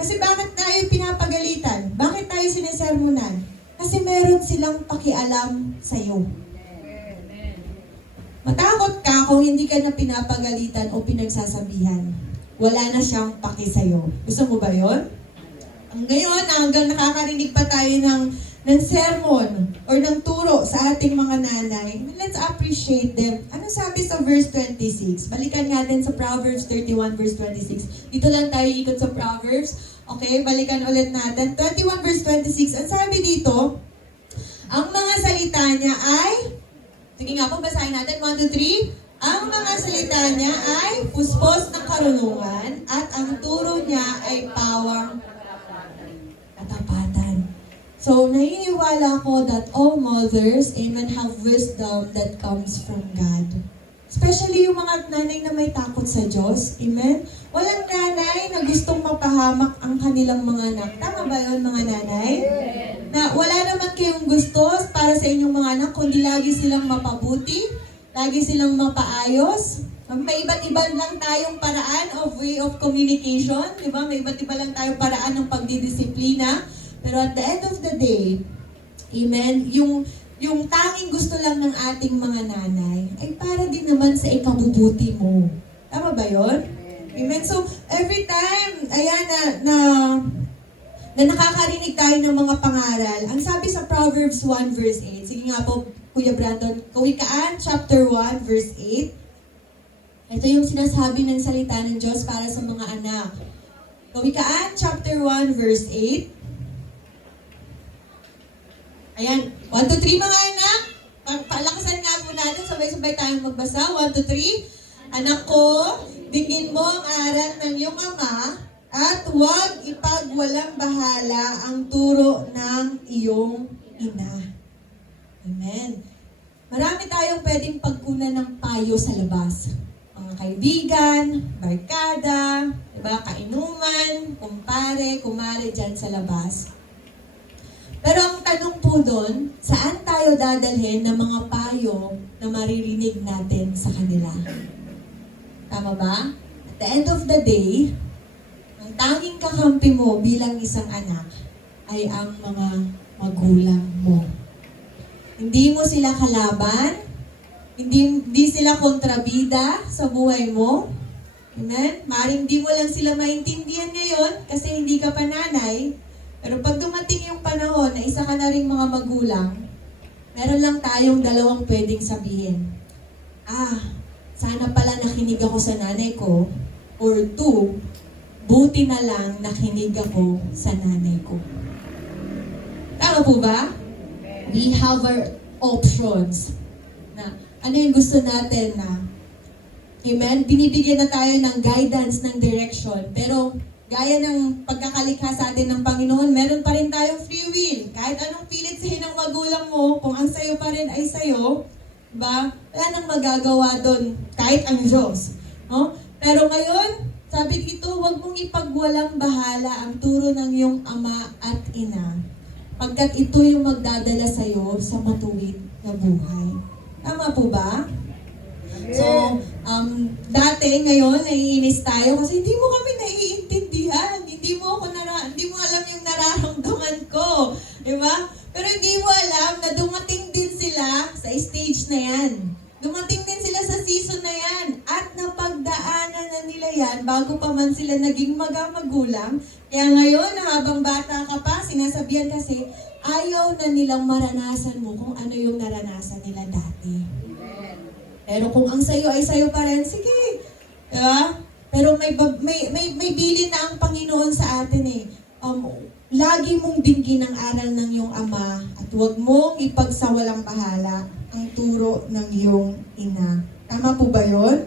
Kasi bakit tayo pinapagalitan? Bakit tayo sinisermonan? Kasi meron silang pakialam sa'yo. Matakot ka kung hindi ka na pinapagalitan o pinagsasabihan. Wala na siyang paki sa'yo. Gusto mo ba yun? Ngayon, hanggang nakakarinig pa tayo ng sermon or ng turo sa ating mga nanay, let's appreciate them. Ano sabi sa verse 26? Balikan natin sa Proverbs 31 verse 26. Dito lang tayo ikot sa Proverbs. Okay, balikan ulit natin. 31 verse 26. Ang sabi dito, ang mga salita niya ay, sige nga po, basahin natin. 1, 2, 3. Ang mga salita niya ay puspos ng karunungan at ang turo niya ay pawang katapatan. So, naniniwala ko that all mothers, amen, have wisdom that comes from God. Especially yung mga nanay na may takot sa Diyos. Amen? Walang nanay na gustong mapahamak ang kanilang mga anak. Tama ba yun, mga nanay? Na wala naman kayong gusto para sa inyong mga anak, kundi lagi silang mapabuti, lagi silang mapaayos. May iba't iba lang tayong paraan of way of communication. Diba? May iba't iba lang tayong paraan ng pagdidisiplina. Pero at the end of the day, amen, yung tanging gusto lang ng ating mga nanay ay para din naman sa ikabubuti mo. Tama ba yun? Amen. So, every time, ayan na nakakarinig tayo ng mga pangaral, ang sabi sa Proverbs 1 verse 8, sige nga po, Kuya Brandon, Kawikaan chapter 1 verse 8, ito yung sinasabi ng salita ng Diyos para sa mga anak. Kawikaan chapter 1 verse 8, ayan, 1, 2, 3 mga anak. Palakasan nga po natin, sabay-sabay tayong magbasa. 1, 2, 3. Anak ko, digin mo ang aral ng iyong ama at huwag ipagwalang bahala ang turo ng iyong ina. Amen. Marami tayong pwedeng pagkunan ng payo sa labas. Mga kaibigan, barkada, diba, kainuman, kumpare, kumare dyan sa labas. Pero ang tanong po doon, saan tayo dadalhin ng mga payo na maririnig natin sa kanila? Tama ba? At the end of the day, ang tanging kakampi mo bilang isang anak ay ang mga magulang mo. Hindi mo sila kalaban, hindi sila kontrabida sa buhay mo. Amen? Maring di mo lang sila maintindihan ngayon kasi hindi ka pa nanay. Pero pag dumating yung panahon na isa ka na rin mga magulang, meron lang tayong dalawang pwedeng sabihin. Sana pala nakinig ako sa nanay ko. Or 2, buti na lang nakinig ako sa nanay ko. Tama po ba? We have our options. Na ano yung gusto natin na, amen, binibigyan na tayo ng guidance, ng direction. Pero gaya ng pagkakalikha sa atin ng Panginoon, meron pa rin tayong free will. Kahit anong pilit sahin ng magulang mo, kung ang sayo pa rin ay sayo, diba? Wala nang magagawa doon, kahit ang Diyos. No? Pero ngayon, sabi dito, huwag mong ipagwalang bahala ang turo ng iyong ama at ina, pagkat ito yung magdadala sa'yo sa matuwid na buhay. Tama po ba? So, dati, ngayon, naiinis tayo kasi hindi mo kami naiintindihan. Hindi mo alam yung nararamdaman ko. Diba? Pero hindi mo alam na dumating din sila sa stage na yan. Dumating din sila sa season na yan. At napagdaanan na nila yan bago pa man sila naging magulang. Kaya ngayon, habang bata ka pa, sinasabihan kasi, ayaw na nilang maranasan mo kung ano yung naranasan nila dati. Pero kung ang sayo ay sayo pa rin, sige. Diba? Pero may bilin na ang Panginoon sa atin eh. Lagi mong dinggin ang aral ng iyong ama at huwag mong ipagsawalang bahala ang turo ng iyong ina. Tama po ba yun?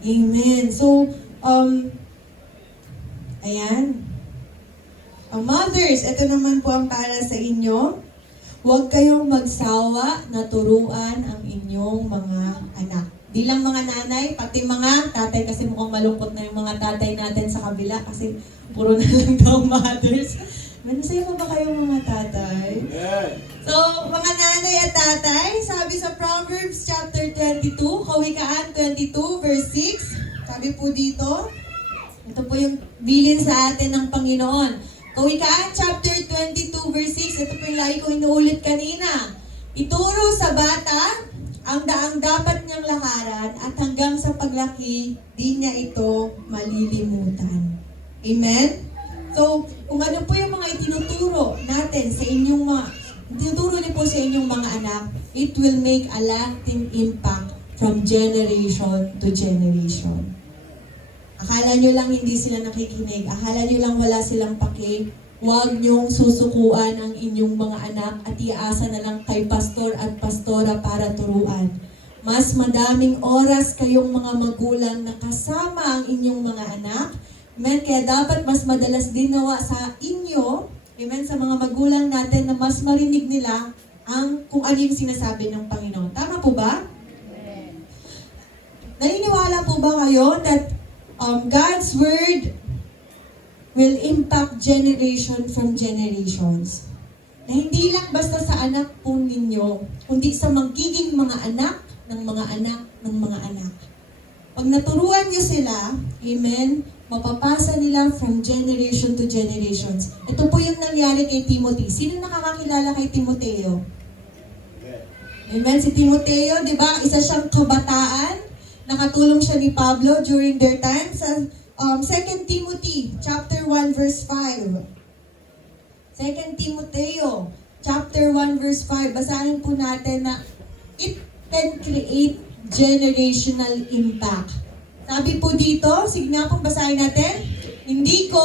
Amen. So, ayan. Mothers, ito naman po ang para sa inyo. Huwag kayong magsawa na turuan ang inyong mga anak. Di lang mga nanay, pati mga tatay, kasi mukhang malungkot na yung mga tatay natin sa kabila kasi puro na lang daw mothers. Masaya pa ba kayong mga tatay? So, mga nanay at tatay, sabi sa Proverbs chapter 22, Kawikaan 22 verse 6, sabi po dito, ito po yung bilin sa atin ng Panginoon. Kawikaan chapter 22 verse 6, ito po yung lagi ko inuulit kanina. Ituro sa bata ang daang dapat niyang lakaran at hanggang sa paglaki, di niya ito malilimutan. Amen? So, kung ano po yung mga itinuturo natin sa inyong tinuturo niyo po sa inyong mga anak, it will make a lasting impact from generation to generation. Akala nyo lang hindi sila nakikinig, akala nyo lang wala silang pake, huwag nyong susukuan ang inyong mga anak at iasa na lang kay pastor at pastora para turuan. Mas madaming oras kayong mga magulang na kasama ang inyong mga anak. Amen? Kaya dapat mas madalas din nawa sa inyo, amen, sa mga magulang natin na mas marinig nila kung ano yung sinasabi ng Panginoon. Tama po ba? Naniniwala po ba kayo that God's Word will impact generation from generations? Na hindi lang basta sa anak po ninyo, kundi sa magiging mga anak ng mga anak ng mga anak. Pag naturuan nyo sila, amen, mapapasa nila from generation to generations. Ito po yung nangyari kay Timothy. Sino nakakakilala kay Timoteo? Amen, si Timoteo, di ba, isa siyang kabataan. Nakatulong siya ni Pablo during their time sa 2 Timothy chapter 1 verse 5. 2 Timoteo chapter 1 verse 5. Basahin po natin na it can create generational impact. Sabi po dito, sige nga pong basahin natin. Hindi ko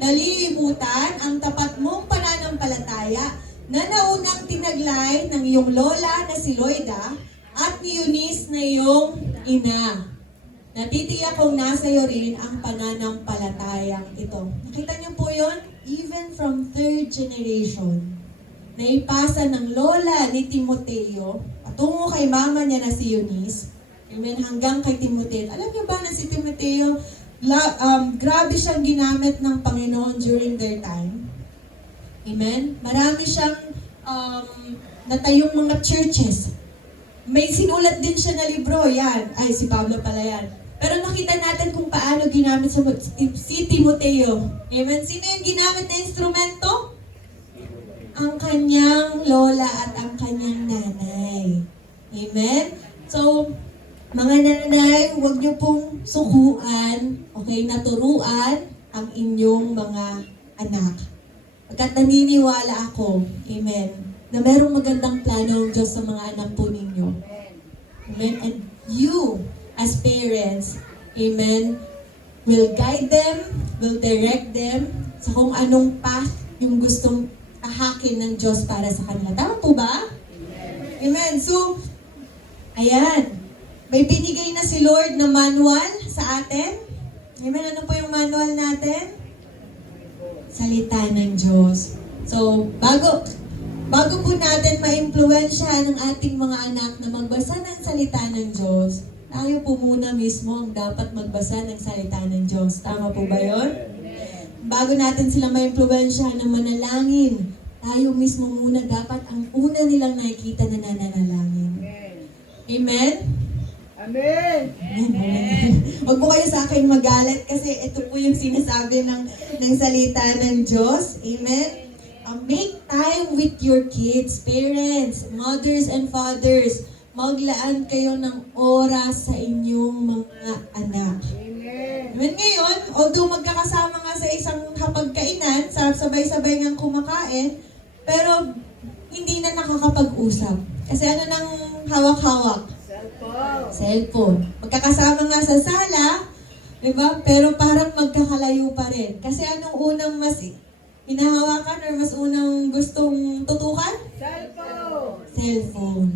nalilimutan ang tapat mong pananampalataya na naunang tinaglay ng iyong lola na si Loida at ni Eunice na iyong ina. Natitiyak kong nasa iyo rin ang pananampalatayang ito. Nakita niyo po yun? Even from third generation, naipasa ng lola ni Timoteo, patungo kay mama niya na si Eunice, amen, hanggang kay Timoteo. Alam niyo ba na si Timoteo, grabe siyang ginamit ng Panginoon during their time? Amen? Marami siyang natayong mga churches. May sinulat din siya na libro, yan. Ay, si Pablo pala yan. Pero nakita natin kung paano ginamit si Timoteo. Amen? Sino yung ginamit na instrumento? Ang kanyang lola at ang kanyang nanay. Amen? So, mga nanay, huwag niyo pong sukuan, okay, naturuan ang inyong mga anak. Pagkat naniniwala ako, amen, na merong magandang plano ng Diyos sa mga anak po ninyo. Amen? And you, as parents, amen, will guide them, will direct them sa kung anong path yung gustong tahakin ng Diyos para sa kanila. Tama po ba? Amen. So, ayan. May binigay na si Lord na manual sa atin. Amen. Ano po yung manual natin? Salita ng Diyos. So, bago po natin ma-impluwensya ng ating mga anak na magbasa ng salita ng Diyos, tayo po muna mismo ang dapat magbasa ng salita ng Diyos. Tama po ba yun? Bago natin sila ma-impluwensya na manalangin, tayo mismo muna dapat ang una nilang nakikita na nananalangin. Amen? Amen. Huwag po kayo sa akin magalit kasi ito po yung sinasabi ng salita ng Diyos. Amen? Make time with your kids, parents, mothers and fathers. Maglaan kayo ng oras sa inyong mga anak. Amen. Amen? Ngayon, although magkakasama nga sa isang hapagkainan, sabay-sabay ngang kumakain, pero hindi na nakakapag-usap. Kasi ano nang hawak-hawak? Cellphone. Cellphone. Magkakasama nga sa sala, di ba? Pero parang magkakalayo pa rin. Kasi anong unang mas hinahawakan or mas unang gustong tutukan? Cellphone. Cellphone.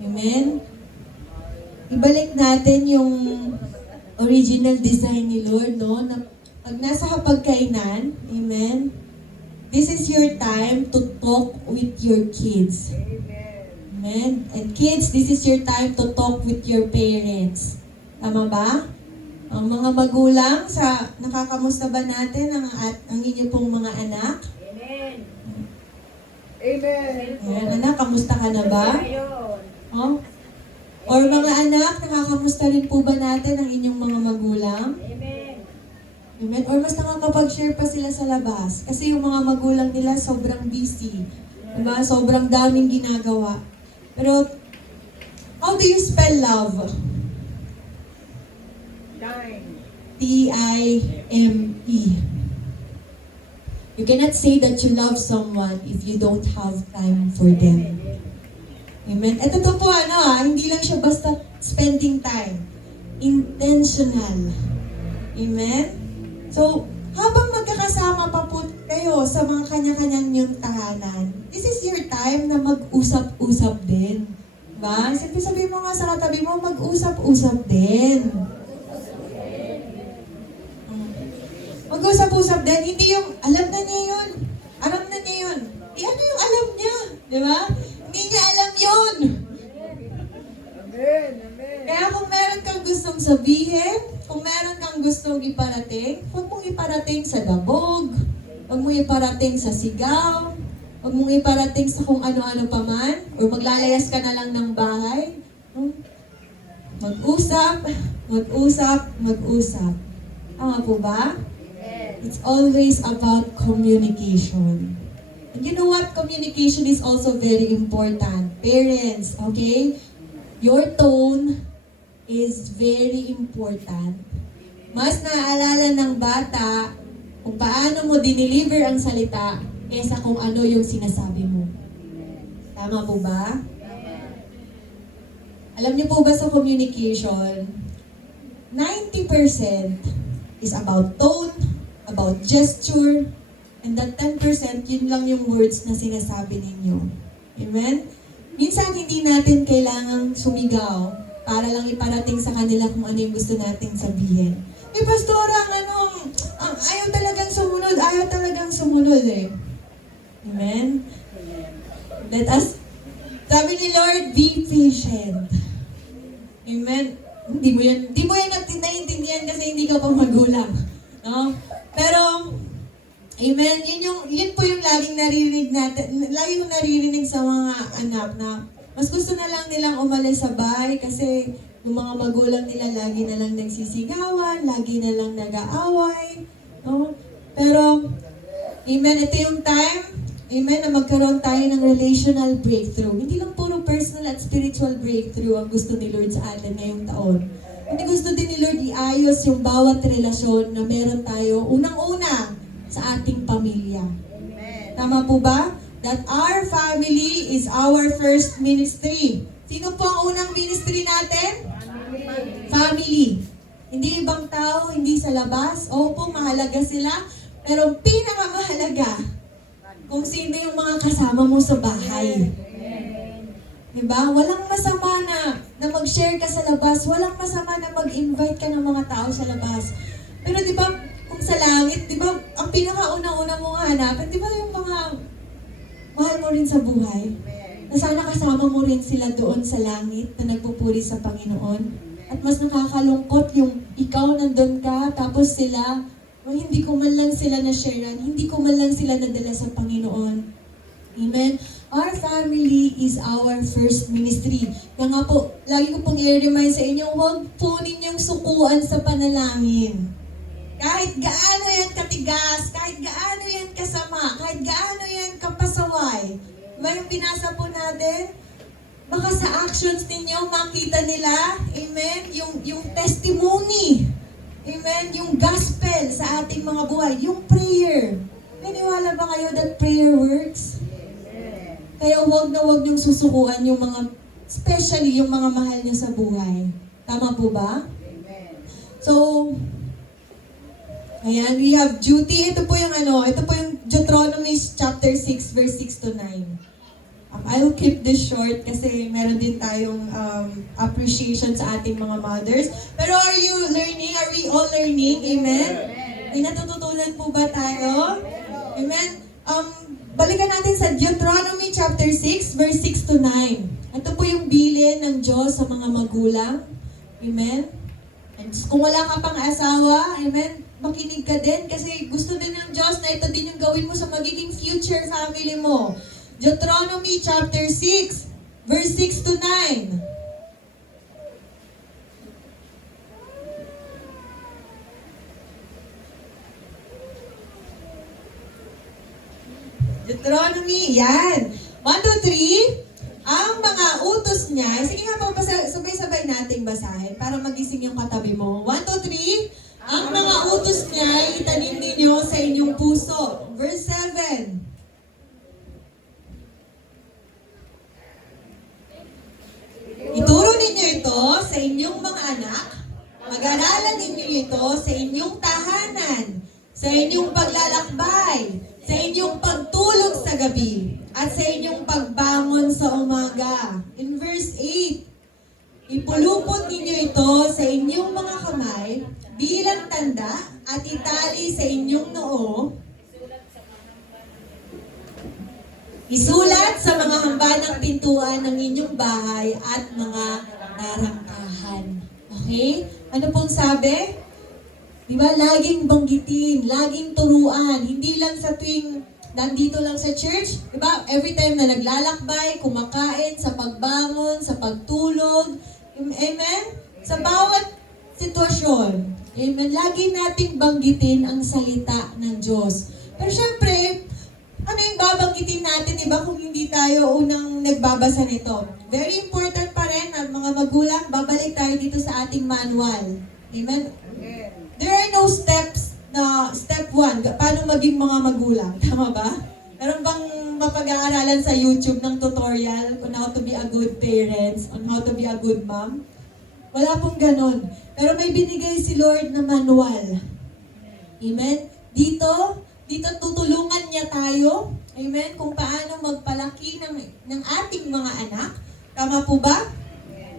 Amen? Ibalik natin yung original design ni Lord, no? Na pag nasa hapagkainan, amen? This is your time to talk with your kids. Amen. Amen? And kids, this is your time to talk with your parents. Tama ba? Ang mga magulang, nakakamusta ba natin ang inyo pong mga anak? Amen. Amen. Ayan, anak, kamusta ka na ba? Ayun. Oh? Or mga anak, nakakamusta rin po ba natin ang inyong mga magulang? Amen. Amen? Or mas nakakapag-share pa sila sa labas. Kasi yung mga magulang nila sobrang busy. Diba? Sobrang daming ginagawa. Pero, how do you spell love? Time. T-I-M-E. You cannot say that you love someone if you don't have time for them. Amen? Ito to po, hindi lang siya basta spending time. Intentional. Amen? So, habang magkakasama pa po kayo sa mga kanya-kanya niyong tahanan, this is your time na mag-usap-usap din. Diba? Sabi mo nga sa katabi mo, mag-usap-usap din. Mag-usap-usap din, hindi yung, alam na niya yun. Alam na niya yun. Ano yung alam niya? Di ba? Hindi niya alam yun. Amen. Amen. Kaya kung meron kang gustong sabihin, kung meron kang gustong iparating, huwag mong iparating sa dabog, huwag mong iparating sa sigaw, huwag mong iparating sa kung ano-ano pa man, or maglalayas ka na lang ng bahay. Mag-usap, mag-usap, mag-usap. Tama po ba? It's always about communication. And you know what? Communication is also very important. Parents, okay? Your tone is very important. Mas naaalala ng bata kung paano mo dineliver ang salita kaysa kung ano yung sinasabi mo. Tama po ba? Alam niyo po ba sa communication, 90% is about tone, about gesture, and that 10%, yun lang yung words na sinasabi ninyo. Amen? Minsan, hindi natin kailangang sumigaw para lang iparating sa kanila kung ano yung gusto nating sabihin. Pastora, ayaw talagang sumunod eh. Amen? Let us, sabi ni Lord, be patient. Amen? Hindi mo yan naiintindihan kasi hindi ka pa magulang. No? Pero, amen, yun po yung laging naririnig natin, lagi kong naririnig sa mga anak na mas gusto na lang nilang umalis sa bahay kasi yung mga magulang nila lagi na lang nagsisigawan, lagi na lang nag-aaway. No? Pero, amen, ito yung time, amen, na magkaroon tayo ng relational breakthrough. Hindi lang puro personal at spiritual breakthrough ang gusto ni Lord sa atin ngayong taon. Hindi gusto din ni Lord iayos yung bawat relasyon na meron tayo, unang-una, sa ating pamilya. Amen. Tama po ba? That our family is our first ministry. Sino po ang unang ministry natin? Family. Hindi ibang tao, hindi sa labas. Opo, mahalaga sila. Pero pinakamahalaga, kung sino yung mga kasama mo sa bahay. Diba? Walang masama na mag-share ka sa labas. Walang masama na mag-invite ka ng mga tao sa labas. Pero diba, kung sa langit, diba, ang pinakauna-una mong hanapin, diba yung mga mahal mo rin sa buhay? Na sana kasama mo rin sila doon sa langit na nagpupuri sa Panginoon. At mas nakakalungkot yung ikaw nandun ka, tapos sila, hindi ko man lang sila na-sharean, hindi ko man lang sila nadala sa Panginoon. Amen? Our family is our first ministry. Kaya nga po, lagi ko pong i-remind sa inyo, huwag po ninyong sukuan sa panalangin. Kahit gaano yan katigas, kahit gaano yan kasama, kahit gaano yan kapasaway. Diba yung binasa po natin? Baka sa actions ninyo makita nila, amen, yung testimony, amen, yung gospel sa ating mga buhay, yung prayer. Naniwala ba kayo that prayer works? Kaya huwag na huwag niyong susukuan yung mga especially yung mga mahal niyo sa buhay. Tama po ba? Amen. So, ayan, we have duty. Ito po yung Deuteronomy chapter 6, verse 6 to 9. I'll keep this short kasi meron din tayong appreciation sa ating mga mothers. Pero are you learning? Are we all learning? Amen? May natututunan po ba tayo? Amen? Balikan natin sa Deuteronomy chapter 6, verse 6 to 9. Ito po yung bilin ng Diyos sa mga magulang. Amen? And kung wala ka pang asawa, amen, makinig ka din kasi gusto din ng Diyos na ito din yung gawin mo sa magiging future family mo. Deuteronomy chapter 6, verse 6 to 9. Deuteronomy, yan. 1, 2, 3. Ang mga utos niya, sige nga po, sabay-sabay nating basahin para magising yung katabi mo. 1, 2, 3. Ang mga utos niya, itanim ninyo sa inyong puso. Verse 7. Ituro ninyo ito sa inyong mga anak. Mag-aralan ninyo ito sa inyong tahanan, sa inyong paglalakbay, sa inyong pagtulog sa gabi, at sa inyong pagbangon sa umaga. In verse 8, ipulupot ninyo ito sa inyong mga kamay bilang tanda at itali sa inyong noo. Isulat sa mga hamba ng pintuan ng inyong bahay at mga narangkahan. Okay? Ano pong sabi? Diba? Laging banggitin, laging turuan. Hindi lang sa tuwing nandito lang sa church. Diba? Every time na naglalakbay, kumakain, sa pagbangon, sa pagtulog. Amen? Sa bawat sitwasyon. Amen? Lagi nating banggitin ang salita ng Diyos. Pero syempre, ano yung babanggitin natin, diba, kung hindi tayo unang nagbabasa nito? Very important pa rin, ang mga magulang, babalik tayo dito sa ating manual. Amen? There are no steps na step 1, paano maging mga magulang. Tama ba? Meron bang mapag-aaralan sa YouTube ng tutorial on how to be a good parents, on how to be a good mom? Wala pong ganun. Pero may binigay si Lord na manual. Amen? Dito tutulungan niya tayo, amen, kung paano magpalaki ng ating mga anak. Tama po ba?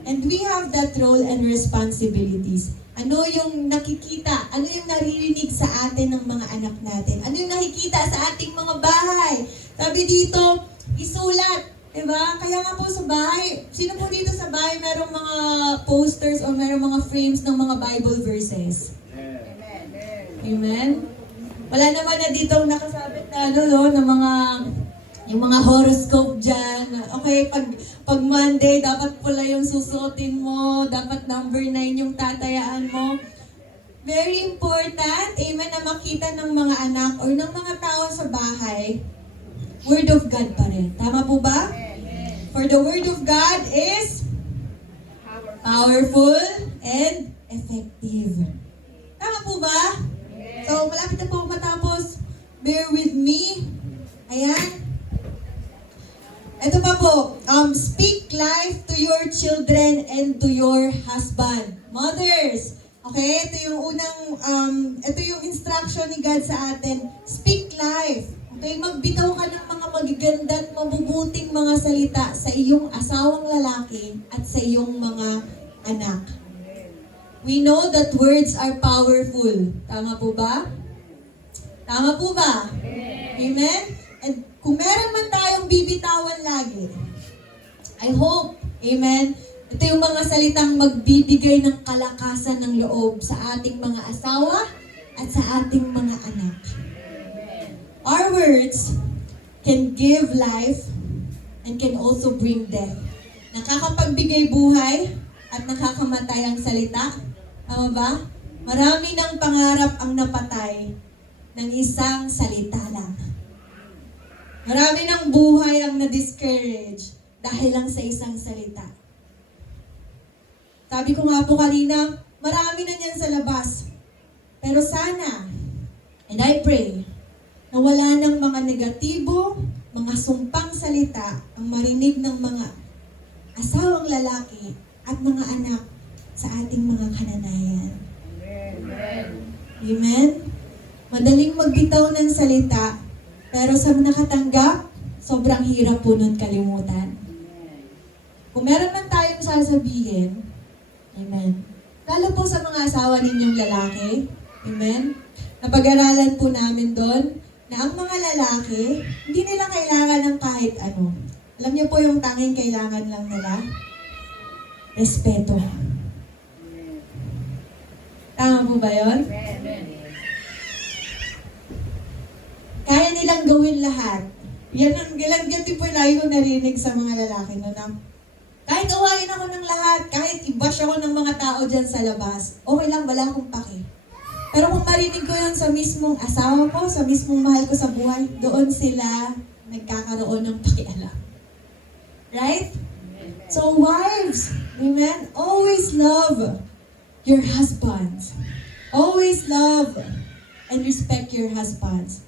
And we have that role and responsibilities. Ano yung nakikita? Ano yung naririnig sa atin ng mga anak natin? Ano yung nakikita sa ating mga bahay? Sabi dito, isulat. Diba? Kaya nga po sa bahay, sino po dito sa bahay merong mga posters o merong mga frames ng mga Bible verses? Amen? Wala naman na dito nakasabit na yung mga horoscope dyan. Okay, pag Monday, dapat pula yung susuotin mo, dapat number 9 yung tatayaan mo. Very important, amen, na makita ng mga anak or ng mga tao sa bahay, Word of God pa rin. Tama po ba? For the Word of God is powerful and effective. Tama po ba? So, malapit na po ako matapos. Bear with me. Ayan. Ito pa po. Speak life to your children and to your husband. Mothers. Okay? Ito yung instruction ni God sa atin. Speak life. Okay? Magbitaw ka ng mga magagandang, mabubuting mga salita sa iyong asawang lalaki at sa iyong mga anak. We know that words are powerful. Tama po ba? Tama po ba? Amen? And kung meron man tayong bibitawan lagi, I hope, amen, ito yung mga salitang magbibigay ng kalakasan ng loob sa ating mga asawa at sa ating mga anak. Our words can give life and can also bring death. Nakakapagbigay buhay at nakakamatay ang salita. Tama ba? Marami ng pangarap ang napatay ng isang salita lang. Marami ng buhay ang na-discourage dahil lang sa isang salita. Sabi ko nga po kanina, marami na niyan sa labas. Pero sana, and I pray, na wala ng mga negatibo, mga sumpang salita ang marinig ng mga asawang lalaki, at mga anak sa ating mga kananayan. Amen. Amen? Madaling magbitaw ng salita, pero sa nakatanggap, sobrang hirap po nun kalimutan. Kung meron man tayong sasabihin, amen. Lalo po sa mga asawa ninyong lalaki, amen. Napag-aralan po namin doon na ang mga lalaki, hindi nila kailangan ng kahit ano. Alam niyo po yung tanging kailangan lang nila? Respeto. Tama po ba yun? Amen. Kaya nilang gawin lahat. Yan din po yung lagi ko narinig sa mga lalaki no, na kahit awayin ako ng lahat, kahit i-bash ako ng mga tao dyan sa labas, okay lang, wala akong pake. Pero kung marinig ko yun sa mismong asawa ko, sa mismong mahal ko sa buhay, doon sila nagkakaroon ng pakialam. Right? So wives, amen, always love your husbands. Always love and respect your husbands.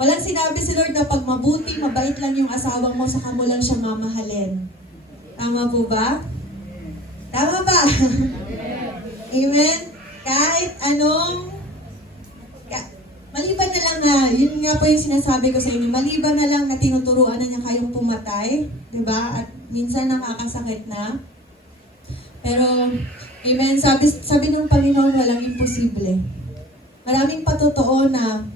Walang sinabi si Lord na pag mabuti, mabait lang yung asawa mo, saka mo lang siya mamahalin. Tama po ba? Tama ba? Amen? Kahit anong, maliban na lang na, yun nga po yung sinasabi ko sa inyo, maliban na lang na tinuturuan na niya kayong pumatay, di ba? At minsan nakakasakit na. Pero, amen, sabi ng Panginoon, walang imposible. Maraming patotoo na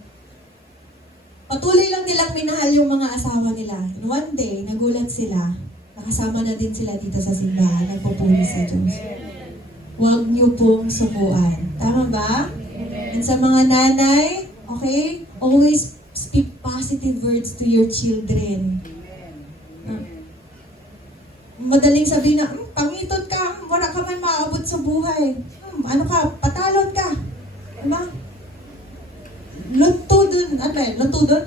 patuloy lang nilang minahal yung mga asawa nila. And one day, nagulat sila. Nakasama na din sila dito sa simbahan. Nagpupuri sa Diyos. Huwag niyo pong sukuan. Tama ba? And sa mga nanay, okay, always speak positive words to your children. Madaling sabihin na, pangitot ka, wala ka man maaabot sa buhay. Ano ka, patalon ka. Diba? Lunto dun. Ano ba yun? Lunto dun?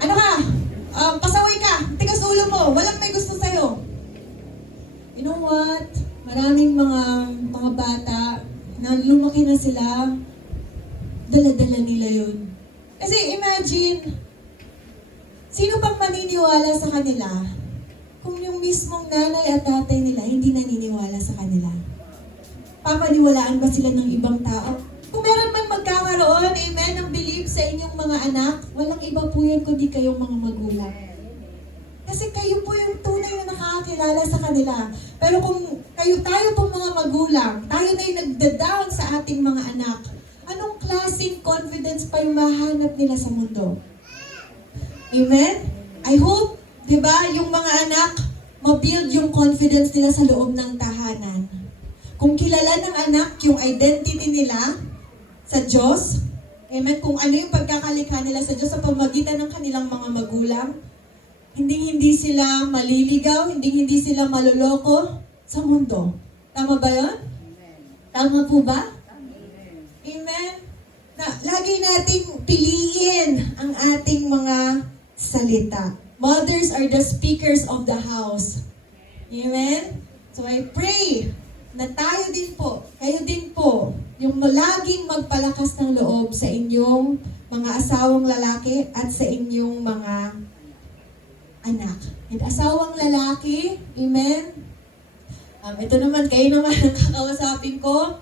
Ano ka? Pasaway ka. Tigas ulo mo. Walang may gusto sa'yo. You know what? Maraming mga bata na lumaki na sila, dala-dala nila yun. Kasi imagine, sino bang maniniwala sa kanila kung yung mismong nanay at tatay nila hindi naniniwala sa kanila? Papaniwalaan ba sila ng ibang tao? Kung meron man magkakaroon, amen, ng belief sa inyong mga anak, walang iba po yun kundi kayong mga magulang. Kasi kayo po yung tunay na nakakakilala sa kanila. Pero kung tayo pong mga magulang, tayo na yung nagda-down sa ating mga anak, anong klaseng confidence pa yung mahanap nila sa mundo? Amen? I hope, di ba, yung mga anak, ma-build yung confidence nila sa loob ng tahanan. Kung kilala ng anak yung identity nila sa Diyos, amen, kung ano yung pagkakalikha nila sa Diyos sa pamagitan ng kanilang mga magulang, hindi sila maliligaw, hindi sila maloloko sa mundo. Tama ba yun? Tama po ba? Amen? Na, lagi nating piliin ang ating mga salita. Mothers are the speakers of the house. Amen? So I pray na tayo din po, kayo din po, yung laging magpalakas ng loob sa inyong mga asawang lalaki at sa inyong mga anak. And asawang lalaki, amen? Ito naman, kayo naman ang kakausapin ko.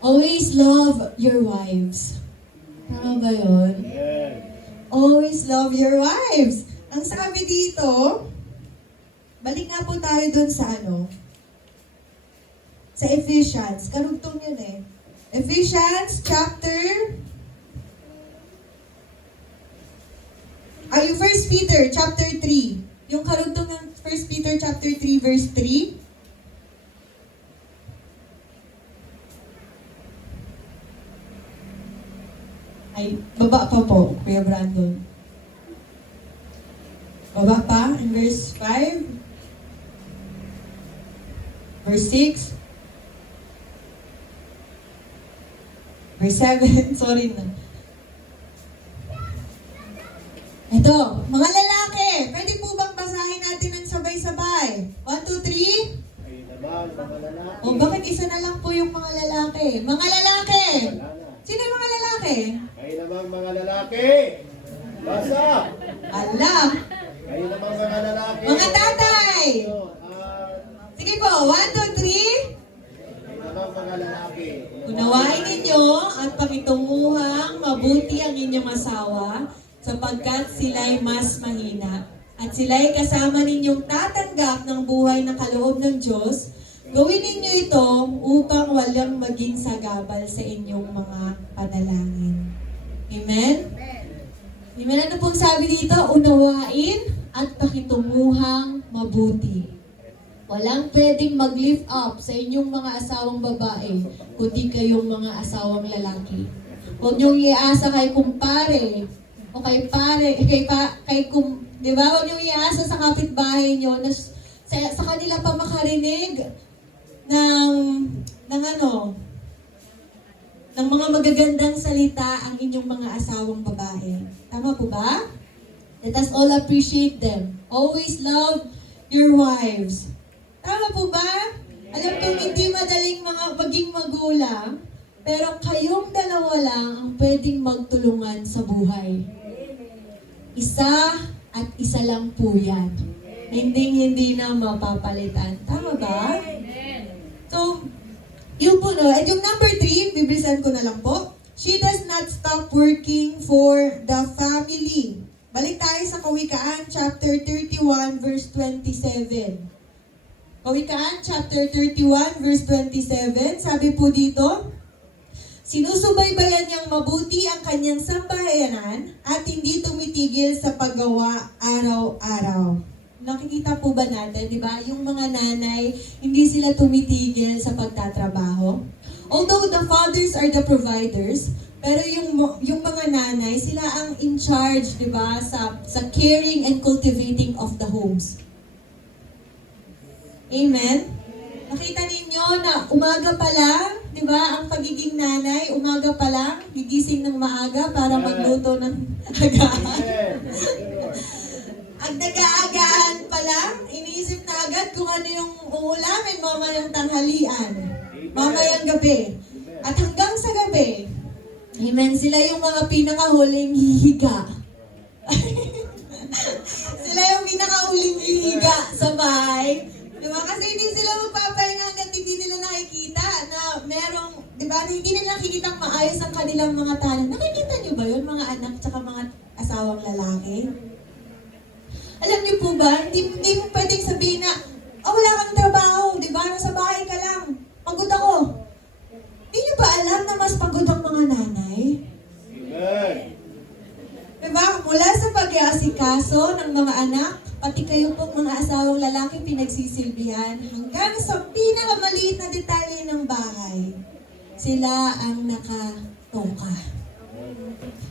Always love your wives. Tama ba yun? Always love your wives. Ang sabi dito, balik nga po tayo dun sa sa Ephesians. Karugtong yun eh. Ephesians chapter 1 Peter chapter 3. Yung karugtong ng 1 Peter chapter 3 verse 3. Ay, baba pa po, Kuya Brandon. Baba pa, in verse 5. Verse 6. Verse 7, sorry na. Ito, mga lalaki, pwede po bang basahin natin ng sabay-sabay? 1, 2, 3. Kayo naman, mga lalaki. O bakit isa na lang po yung mga lalaki? Mga lalaki! Wala na. Sino yung mga lalaki? Kayo naman, mga lalaki. Basa. Ala! Kayo namang mga lalaki. Mga tatay! Sige po, 1, 2, 3. Kayo namang mga lalaki. Unawain ninyo at pakitunguhang mabuti ang inyong asawa sapagkat sila'y mas mahina. At sila'y kasama ninyong tatanggap ng buhay na kaloob ng Diyos. Gawin ninyo ito upang walang maging sagabal sa inyong mga panalangin. Amen? Amen. Ano pong sabi dito? Unawain at pakitunguhang mabuti. Walang pwedeng mag-lift up sa inyong mga asawang babae, kundi kayong mga asawang lalaki. Huwag niyong iasa kay kumpare, o kay pare, di ba? Huwag niyong iasa sa kapitbahay niyo na sa kanila pa makarinig ng mga magagandang salita ang inyong mga asawang babae. Tama po ba? Let us all appreciate them. Always love your wives. Tama po ba? Alam kong hindi madaling maging magulang, pero kayong dalawa lang ang pwedeng magtulungan sa buhay. Isa at isa lang po yan. Hindi na mapapalitan. Tama ba? So, yun po no. And yung number 3, bibilisan ko na lang po. She does not stop working for the family. Balik tayo sa Kawikaan, chapter 31, verse 27. Kawikaan, chapter 31, verse 27, sabi po dito, sinusubaybayan niyang mabuti ang kanyang sambahayanan at hindi tumitigil sa paggawa araw-araw. Nakikita po ba natin, di ba? Yung mga nanay, hindi sila tumitigil sa pagtatrabaho. Although the fathers are the providers, pero yung mga nanay, sila ang in charge, di ba? Sa caring and cultivating of the homes. Amen? Nakita ninyo na umaga pa lang, di ba, ang pagiging nanay, umaga pa lang, gigising ng maaga para magluto ng agahan. Ang nag-aagahan pa lang, iniisip na agad kung ano yung uulamin mamayang tanghalian, mamayang gabi. At hanggang sa gabi, amen, sila yung mga pinakahuling hihiga. Sila yung pinakahuling hihiga sa bahay. Diba? Kasi hindi sila magpapahinga hanggang hindi nila nakikita na merong, diba, hindi nila nakikita maayos ang kanilang mga talent. Nakikita niyo ba yun, mga anak tsaka mga asawang lalaki? Alam niyo po ba, hindi mo pwedeng sabihin na, wala kang trabaho, diba, nasa bahay ka lang, pagod ako. Hindi niyo ba alam na mas pagod ang mga nanay? Amen. Diba? Mula sa pag-iasikaso ng mga anak, pati kayo pong mga asawang lalaki pinagsisilbihan, hanggang sa pinakamaliit na detalye ng bahay, sila ang nakatoka.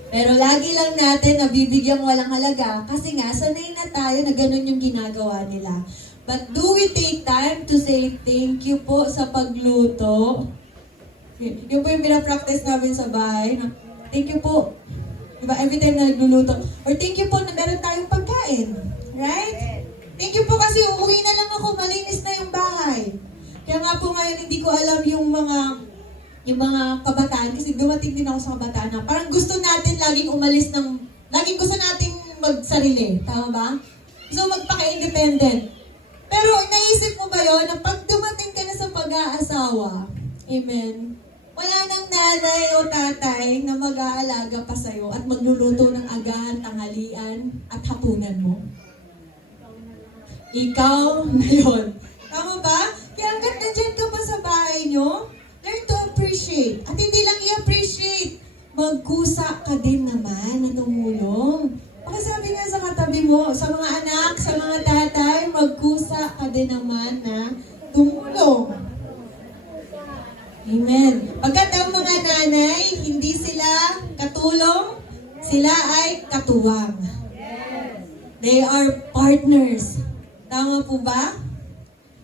Pero lagi lang natin nabibigyang walang halaga kasi nga sanay na tayo na ganun yung ginagawa nila. But do we take time to say thank you po sa pagluto? Yung po yung pinapractice namin sa bahay. Thank you po. Diba? Every time na nagluluto. Or thank you po na meron tayong pagkain. Right? Thank you po kasi uuwi na lang ako. Malinis na yung bahay. Kaya nga po ngayon hindi ko alam yung mga kabataan. Kasi dumating din ako sa kabataan na parang gusto natin laging gusto natin magsarili. Tama ba? So magpaka-independent. Pero naisip mo ba yun na pag dumating ka na sa pag-aasawa, amen, wala nang nanay o tatay na mag-aalaga pa sa'yo at magluluto ng agahan, tanghalian, at hapunan mo. Ikaw na yun. Tama ba? Kaya hanggat nandyan ka pa sa bahay nyo, learn to appreciate. At hindi lang i-appreciate, magkusa ka din naman na tumulong. Pakisabi nga sa katabi mo, sa mga anak, sa mga tatay, magkusa ka din naman na tumulong. Amen. Pagkat ang mga nanay, hindi sila katulong, sila ay katuwang. They are partners. Tama po ba?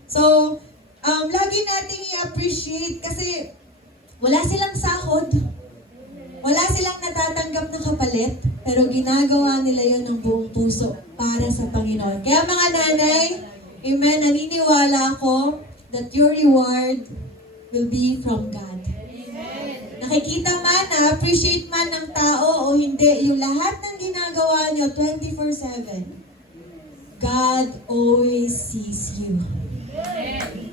So, lagi nating i-appreciate kasi wala silang sahod. Wala silang natatanggap na kapalit, pero ginagawa nila yon ng buong puso para sa Panginoon. Kaya mga nanay, amen, naniniwala ako that your reward will be from God. Amen. Nakikita man, na-appreciate man ng tao o hindi, yung lahat ng ginagawa nyo 24/7. God always sees you.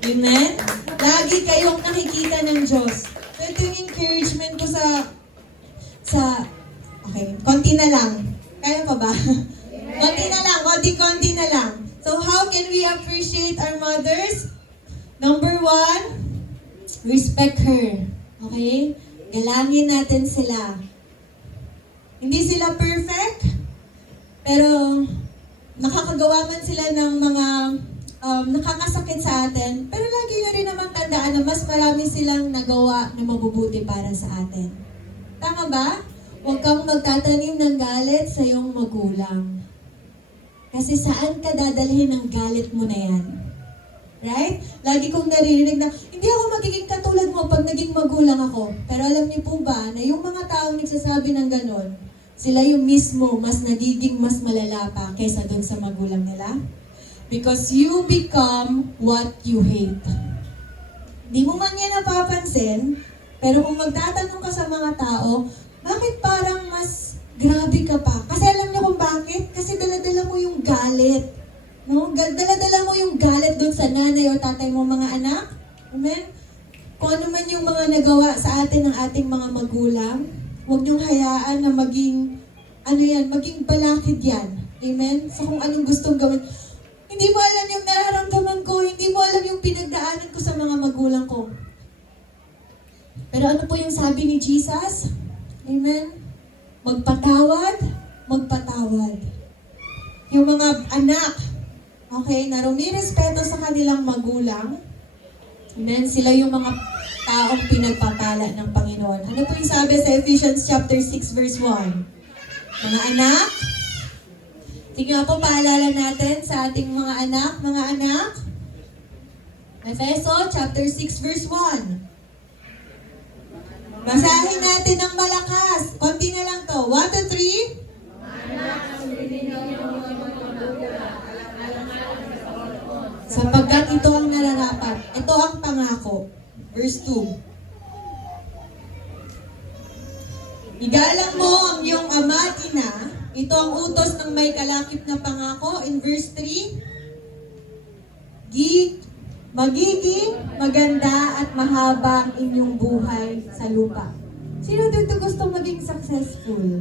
Amen? Lagi kayong nakikita ng Diyos. So ito yung encouragement ko okay, konti na lang. Kaya pa ba? Konti na lang, konti na lang. So how can we appreciate our mothers? Number 1, respect her. Okay? Galangin natin sila. Hindi sila perfect, pero nakakagawa man sila ng mga nakakasakit sa atin, pero lagi na rin naman tandaan na mas marami silang nagawa na mabubuti para sa atin. Tama ba? Huwag kang magtatanim ng galit sa iyong magulang. Kasi saan ka dadalhin ng galit mo na yan? Right? Lagi kong naririnig na, hindi ako magiging katulad mo pag naging magulang ako. Pero alam niyo po ba na yung mga taong nagsasabi ng ganon, sila yung mismo mas nagiging mas malala pa kaysa dun sa magulang nila? Because you become what you hate. Di mo man yan napapansin, pero kung magtatanong ka sa mga tao, bakit parang mas grabe ka pa? Kasi alam niyo kung bakit? Kasi dala-dala mo yung galit. No? Dala-dala mo yung galit doon sa nanay o tatay mo mga anak. Amen? Kung ano man yung mga nagawa sa atin ng ating mga magulang, huwag niyong hayaan na maging, maging balakid yan. Amen? Sa kung anong gustong gawin. Hindi mo alam yung nararamdaman ko, hindi mo alam yung pinagdaanan ko sa mga magulang ko. Pero ano po yung sabi ni Jesus? Amen? Magpatawad, magpatawad. Yung mga anak, okay, na rumirespeto sa kanilang magulang, amen, sila yung mga taong pinagpapala ng Panginoon. Ano po yung sabi sa Ephesians chapter 6 verse 1? Mga anak, sige nga po, paalala natin sa ating mga anak, Efeso chapter 6 verse 1. Basahin natin ng malakas. Konti na lang to. 1, 2, 3. Sapagkat ito ang nararapat. Ito ang pangako. Verse 2. Igalang mo ang iyong ama at ina. Ito ang utos ng may kalakip na pangako. In verse 3. Magiging maganda at mahaba ang inyong buhay sa lupa. Sino dito gustong maging successful?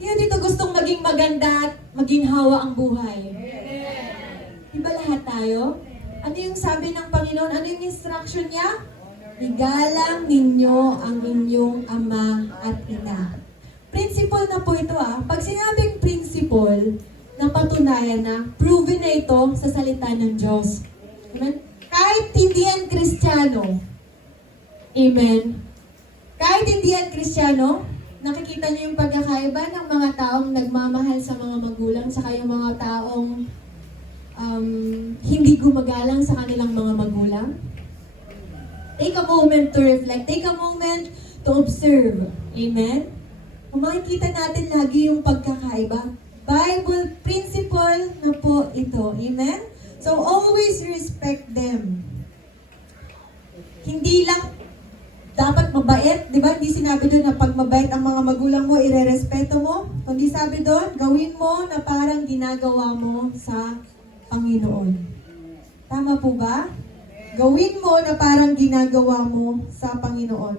Sino dito gustong maging maganda at maging hawa ang buhay? Diba lahat tayo? Ano yung sabi ng Panginoon? Ano yung instruction niya? Igalang ninyo ang inyong ama at ina. Principle na po ito Pag sinabing principle, napatunayan na, proven na ito sa salita ng Diyos. Amen? Kahit hindi yan Kristiyano, amen? Kahit hindi yan Kristiyano, nakikita niyo yung pagkakaiba ng mga taong nagmamahal sa mga magulang sa yung mga taong hindi gumagalang sa kanilang mga magulang. Take a moment to reflect. Take a moment to observe. Amen? Kung makikita natin lagi yung pagkakaiba, Bible principle na po ito. Amen? So, always respect them. Hindi lang dapat mabait, di ba? Hindi sinabi doon na pag mabait ang mga magulang mo, irerespeto mo. Kundi sabi doon, gawin mo na parang ginagawa mo sa Panginoon. Tama po ba? Gawin mo na parang ginagawa mo sa Panginoon.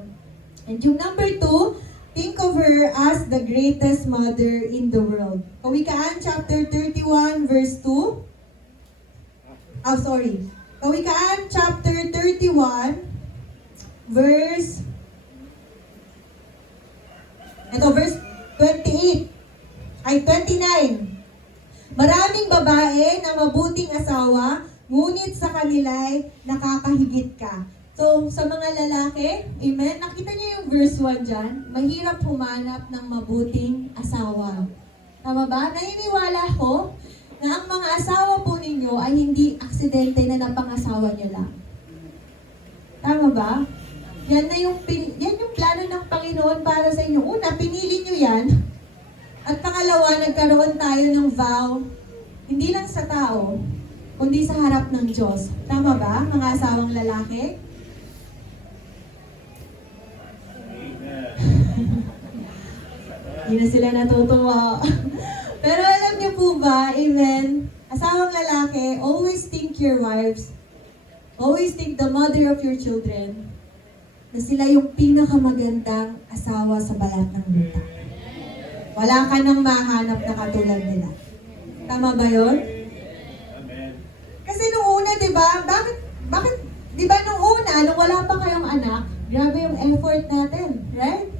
And yung number 2, think of her as the greatest mother in the world. Kawikaan chapter 31 verse 2. Kawikaan chapter 31 verse 28. 29. Maraming babae na mabuting asawa, ngunit sa kanila'y nakakahigit ka. So, sa mga lalaki, amen, nakita niyo yung verse 1 dyan, mahirap humanap ng mabuting asawa. Tama ba? Naniniwala ko na ang mga asawa po ninyo ay hindi aksidente na napangasawa niyo lang. Tama ba? Yan yung plano ng Panginoon para sa inyo. Una, pinili niyo yan. At pangalawa, nagkaroon tayo ng vow, hindi lang sa tao, kundi sa harap ng Diyos. Tama ba, mga asawang lalaki? Hindi na sila natutuwa. Pero alam niyo po po ba? Amen. Asawang lalaki, always think your wives, always think the mother of your children, na sila yung pinakamagandang asawa sa balat ng lupa. Wala ka nang mahanap na katulad nila. Tama ba yun? Amen. Kasi nung una, di ba? Bakit, di ba nung una, nung wala pa kayong anak, grabe yung effort natin, right?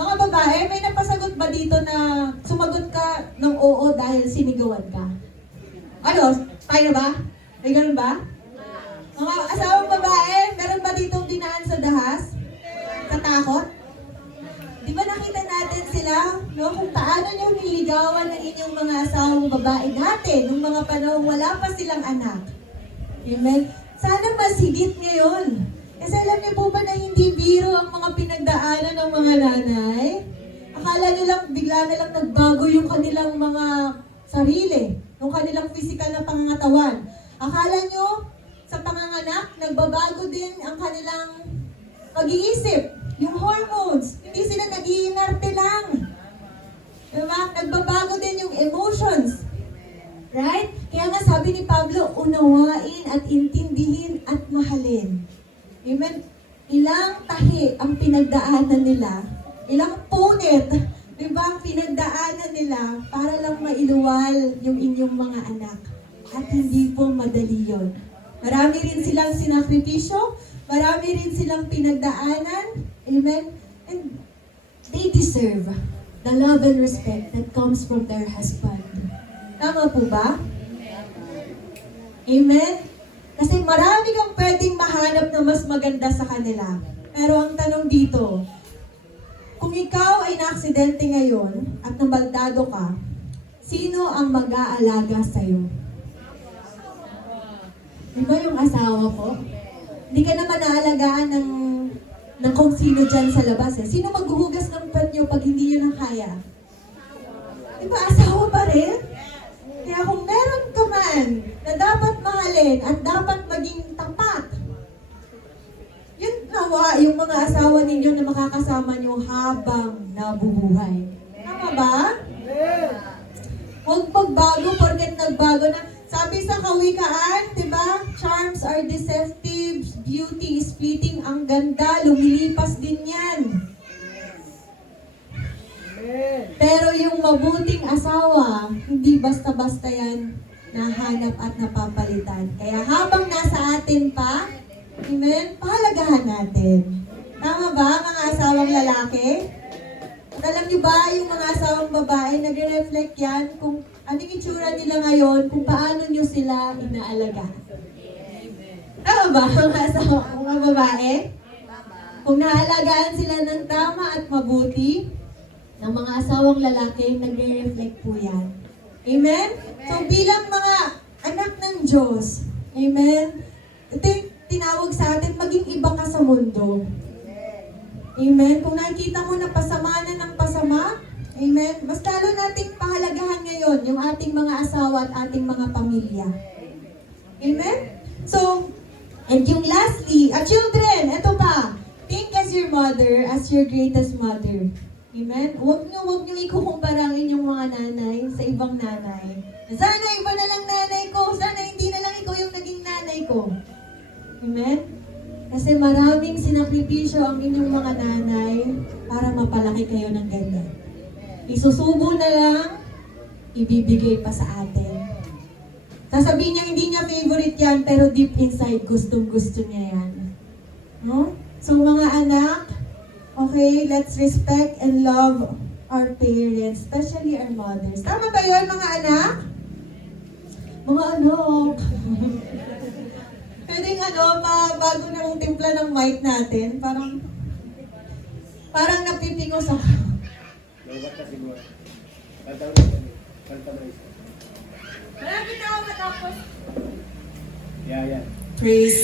Mga babae, may napasagot ba dito na sumagot ka ng oo dahil sinigawan ka? Ano? Tayo na ba? May ganun ba? Mga asawang babae, meron ba ditong dinaan sa dahas? Sa takot? Di ba nakita natin sila, no? Kung paano nyo niligawan ng inyong mga asawang babae dati, nung mga panahon wala pa silang anak. Amen? Sana mas higit ngayon. Kasi alam niyo po ba na hindi biro ang mga pinagdaanan ng mga nanay? Akala nyo lang, bigla na lang nagbago yung kanilang mga sarili, yung kanilang physical na pangangatawan. Akala nyo, sa panganganak, nagbabago din ang kanilang pag-iisip, yung hormones. Hindi sila nag-iinarte lang. Diba? Nagbabago din yung emotions. Right? Kaya nga sabi ni Pablo, unawain at intindihin at mahalin. Amen? Ilang tahi ang pinagdaanan nila, ilang punit, diba, ang pinagdaanan nila para lang mailuwal yung inyong mga anak. At hindi po madali yun. Marami rin silang sinakripisyo, marami rin silang pinagdaanan. Amen? And they deserve the love and respect that comes from their husband. Tama po ba? Amen? Kasi marami kang pwedeng mahanap na mas maganda sa kanila. Pero ang tanong dito, kung ikaw ay naaksidente ngayon at nabaldado ka, sino ang mag-aalaga sa'yo? Di ba yung asawa ko? Hindi ka naman naalagaan ng kung sino dyan sa labas. Sino maghuhugas ng pet nyo pag hindi yun ang kaya? Di ba asawa pa rin? Kaya kung meron ka man na dapat mahalin at dapat maging tapat, yun nawa yung mga asawa ninyo na makakasama nyo habang nabubuhay. Tama ba? Huwag magbago porket nagbago na. Sabi sa kawikaan, di ba? Charms are deceptive, beauty is fleeting. Ang ganda, lumilipas din yan. Pero yung mabuting asawa, hindi basta-basta yan nahanap at napapalitan. Kaya habang nasa atin pa, amen, pahalagahan natin. Tama ba, mga asawang lalaki? At alam niyo ba, yung mga asawang babae, nagre-reflect yan kung anong itsura nila ngayon, kung paano nyo sila inaalaga. Tama ba, mga asawang mga babae? Kung naalagaan sila ng tama at mabuti, ng mga asawang lalaki, nagre-reflect po yan. Amen? So bilang mga anak ng Diyos, amen? Ito yung tinawag sa atin, maging iba ka sa mundo. Amen? Kung nakikita mo na pasama na ng pasama, amen? Mas lalo nating pahalagahan ngayon yung ating mga asawa at ating mga pamilya. Amen? So, and yung lastly, children, eto pa, think as your mother, as your greatest mother. Amen? Huwag niyo ikukumpara ang inyong mga nanay sa ibang nanay. Sana iba na lang nanay ko, sana hindi na lang ikaw yung naging nanay ko. Amen? Kasi maraming sinakripisyo ang inyong mga nanay para mapalaki kayo ng ganyan. Isusubo na lang, ibibigay pa sa atin. Sasabihin niya, hindi niya favorite yan, pero deep inside, gustong-gusto niya yan. No? So mga anak, okay, let's respect and love our parents, especially our mothers. Tama ba yun, mga anak? Mga anak. Pwedeng bago na yung timpla ng mic natin, parang napipingos ako. Lawat ka siguro. Kanta mo isa. Malapit na ako matapos. Yeah. Praise.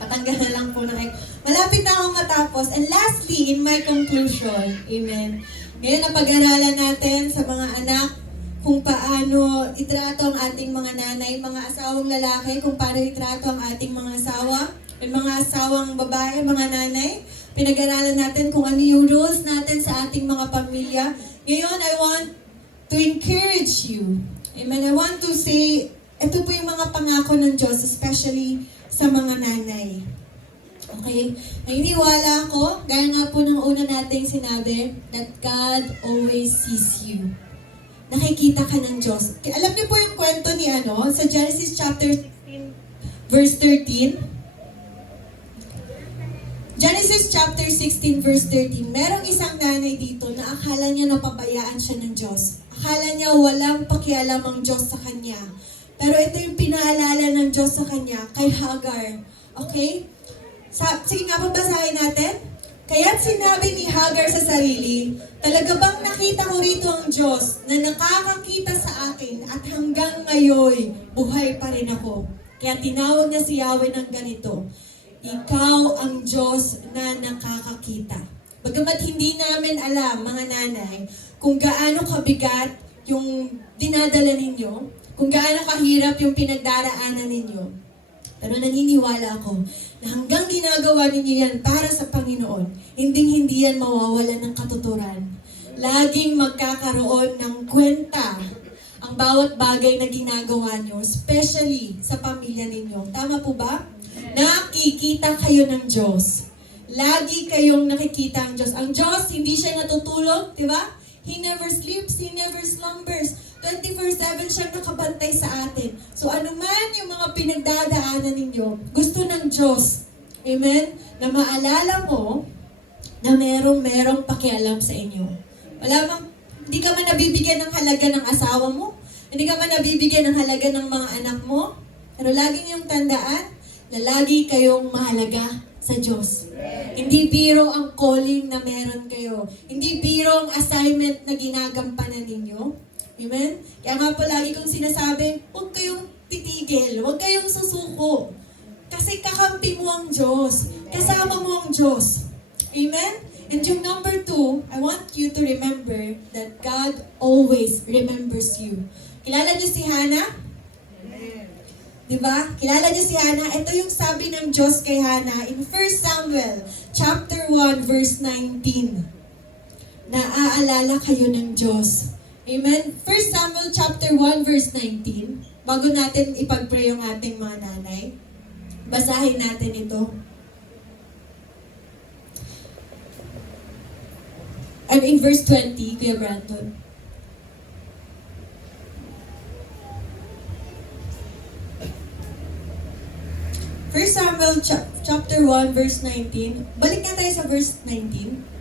Patanggal na lang po ng mic. Malapit na akong matapos. And lastly, in my conclusion, amen. Ngayon, napag-aralan natin sa mga anak kung paano itrato ang ating mga nanay, mga asawang lalaki, kung paano itrato ang ating mga asawa, at mga asawang babae, mga nanay. Pinag-aralan natin kung ano yung rules natin sa ating mga pamilya. Ngayon, I want to encourage you. Amen. I want to say, ito po yung mga pangako ng Diyos, especially sa mga nanay. Okay? Naniniwala ako, gaya nga po ng una nating sinabi, that God always sees you. Nakikita ka ng Diyos. Alam niyo po yung kwento ni sa Genesis chapter 16, verse 13. Genesis chapter 16, verse 13. Merong isang nanay dito na akala niya napabayaan siya ng Diyos. Akala niya walang pakialam ang Diyos sa kanya. Pero ito yung pinaalala ng Diyos sa kanya kay Hagar. Okay? Sige nga, babasahin natin. Kaya't sinabi ni Hagar sa sarili, talaga bang nakita ko rito ang Diyos na nakakakita sa akin at hanggang ngayon, buhay pa rin ako. Kaya tinawag niya si Yahweh ng ganito, ikaw ang Diyos na nakakakita. Bagamat hindi namin alam, mga nanay, kung gaano kabigat yung dinadala ninyo, kung gaano kahirap yung pinagdaraanan ninyo. Pero naniniwala ako na hanggang ginagawa ninyo yan para sa Panginoon, hindi yan mawawalan ng katuturan. Laging magkakaroon ng kwenta ang bawat bagay na ginagawa nyo, especially sa pamilya ninyo. Tama po ba? Nakikita kayo ng Diyos. Lagi kayong nakikita ang Diyos. Ang Diyos, hindi siya natutulog, di ba? He never sleeps, He never slumbers. 24/7 siyang nakabantay sa atin. So anuman yung mga pinagdadaanan ninyo, gusto ng Diyos, amen, na maalala mo na merong pakialam sa inyo. Hindi ka man nabibigyan ng halaga ng asawa mo, hindi ka man nabibigyan ng halaga ng mga anak mo, pero lagi niyong tandaan na lagi kayong mahalaga sa Diyos. Hindi biro ang calling na meron kayo. Hindi biro ang assignment na ginagampanan ninyo. Amen? Kaya nga palagi kong sinasabi, huwag kayong titigil, huwag kayong susuko. Kasi kakampi mo ang Diyos. Kasama mo ang Diyos. Amen? And yung number 2, I want you to remember that God always remembers you. Kilala niyo si Hannah? Diba? Kilala niyo si Hannah? Ito yung sabi ng Diyos kay Hannah in 1 Samuel chapter 1 verse 19. Naaalala kayo ng Diyos. Amen? 1 Samuel chapter 1 verse 19. Bago natin ipag-pray yung ating mga nanay, basahin natin ito. And in verse 20, Kuya Brandon. First Samuel chapter 1 verse 19. Balik na tayo sa verse 19.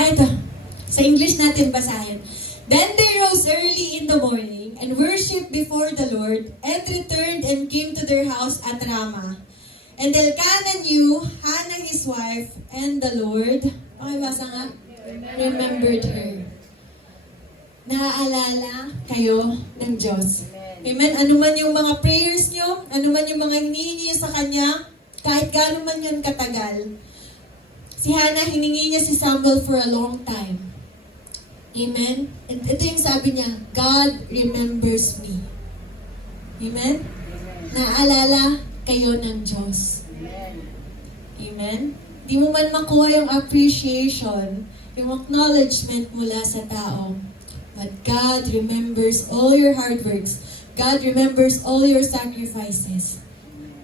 Ito. Sa English natin basahin. Then they rose early in the morning and worshipped before the Lord and returned and came to their house at Ramah. And Elkanah knew Hannah his wife and the Lord, basa nga? Remembered her. Naaalala kayo ng Diyos. Amen? Ano man yung mga prayers nyo, ano man yung mga hinihingi nyo sa Kanya, kahit gaano man yun katagal, si Hannah, hiningi niya si Samuel for a long time. Amen? And ito yung sabi niya, God remembers me. Amen? Naalala kayo ng Diyos. Amen? Di mo man makuha yung appreciation, yung acknowledgement mula sa tao. But God remembers all your hard works. God remembers all your sacrifices.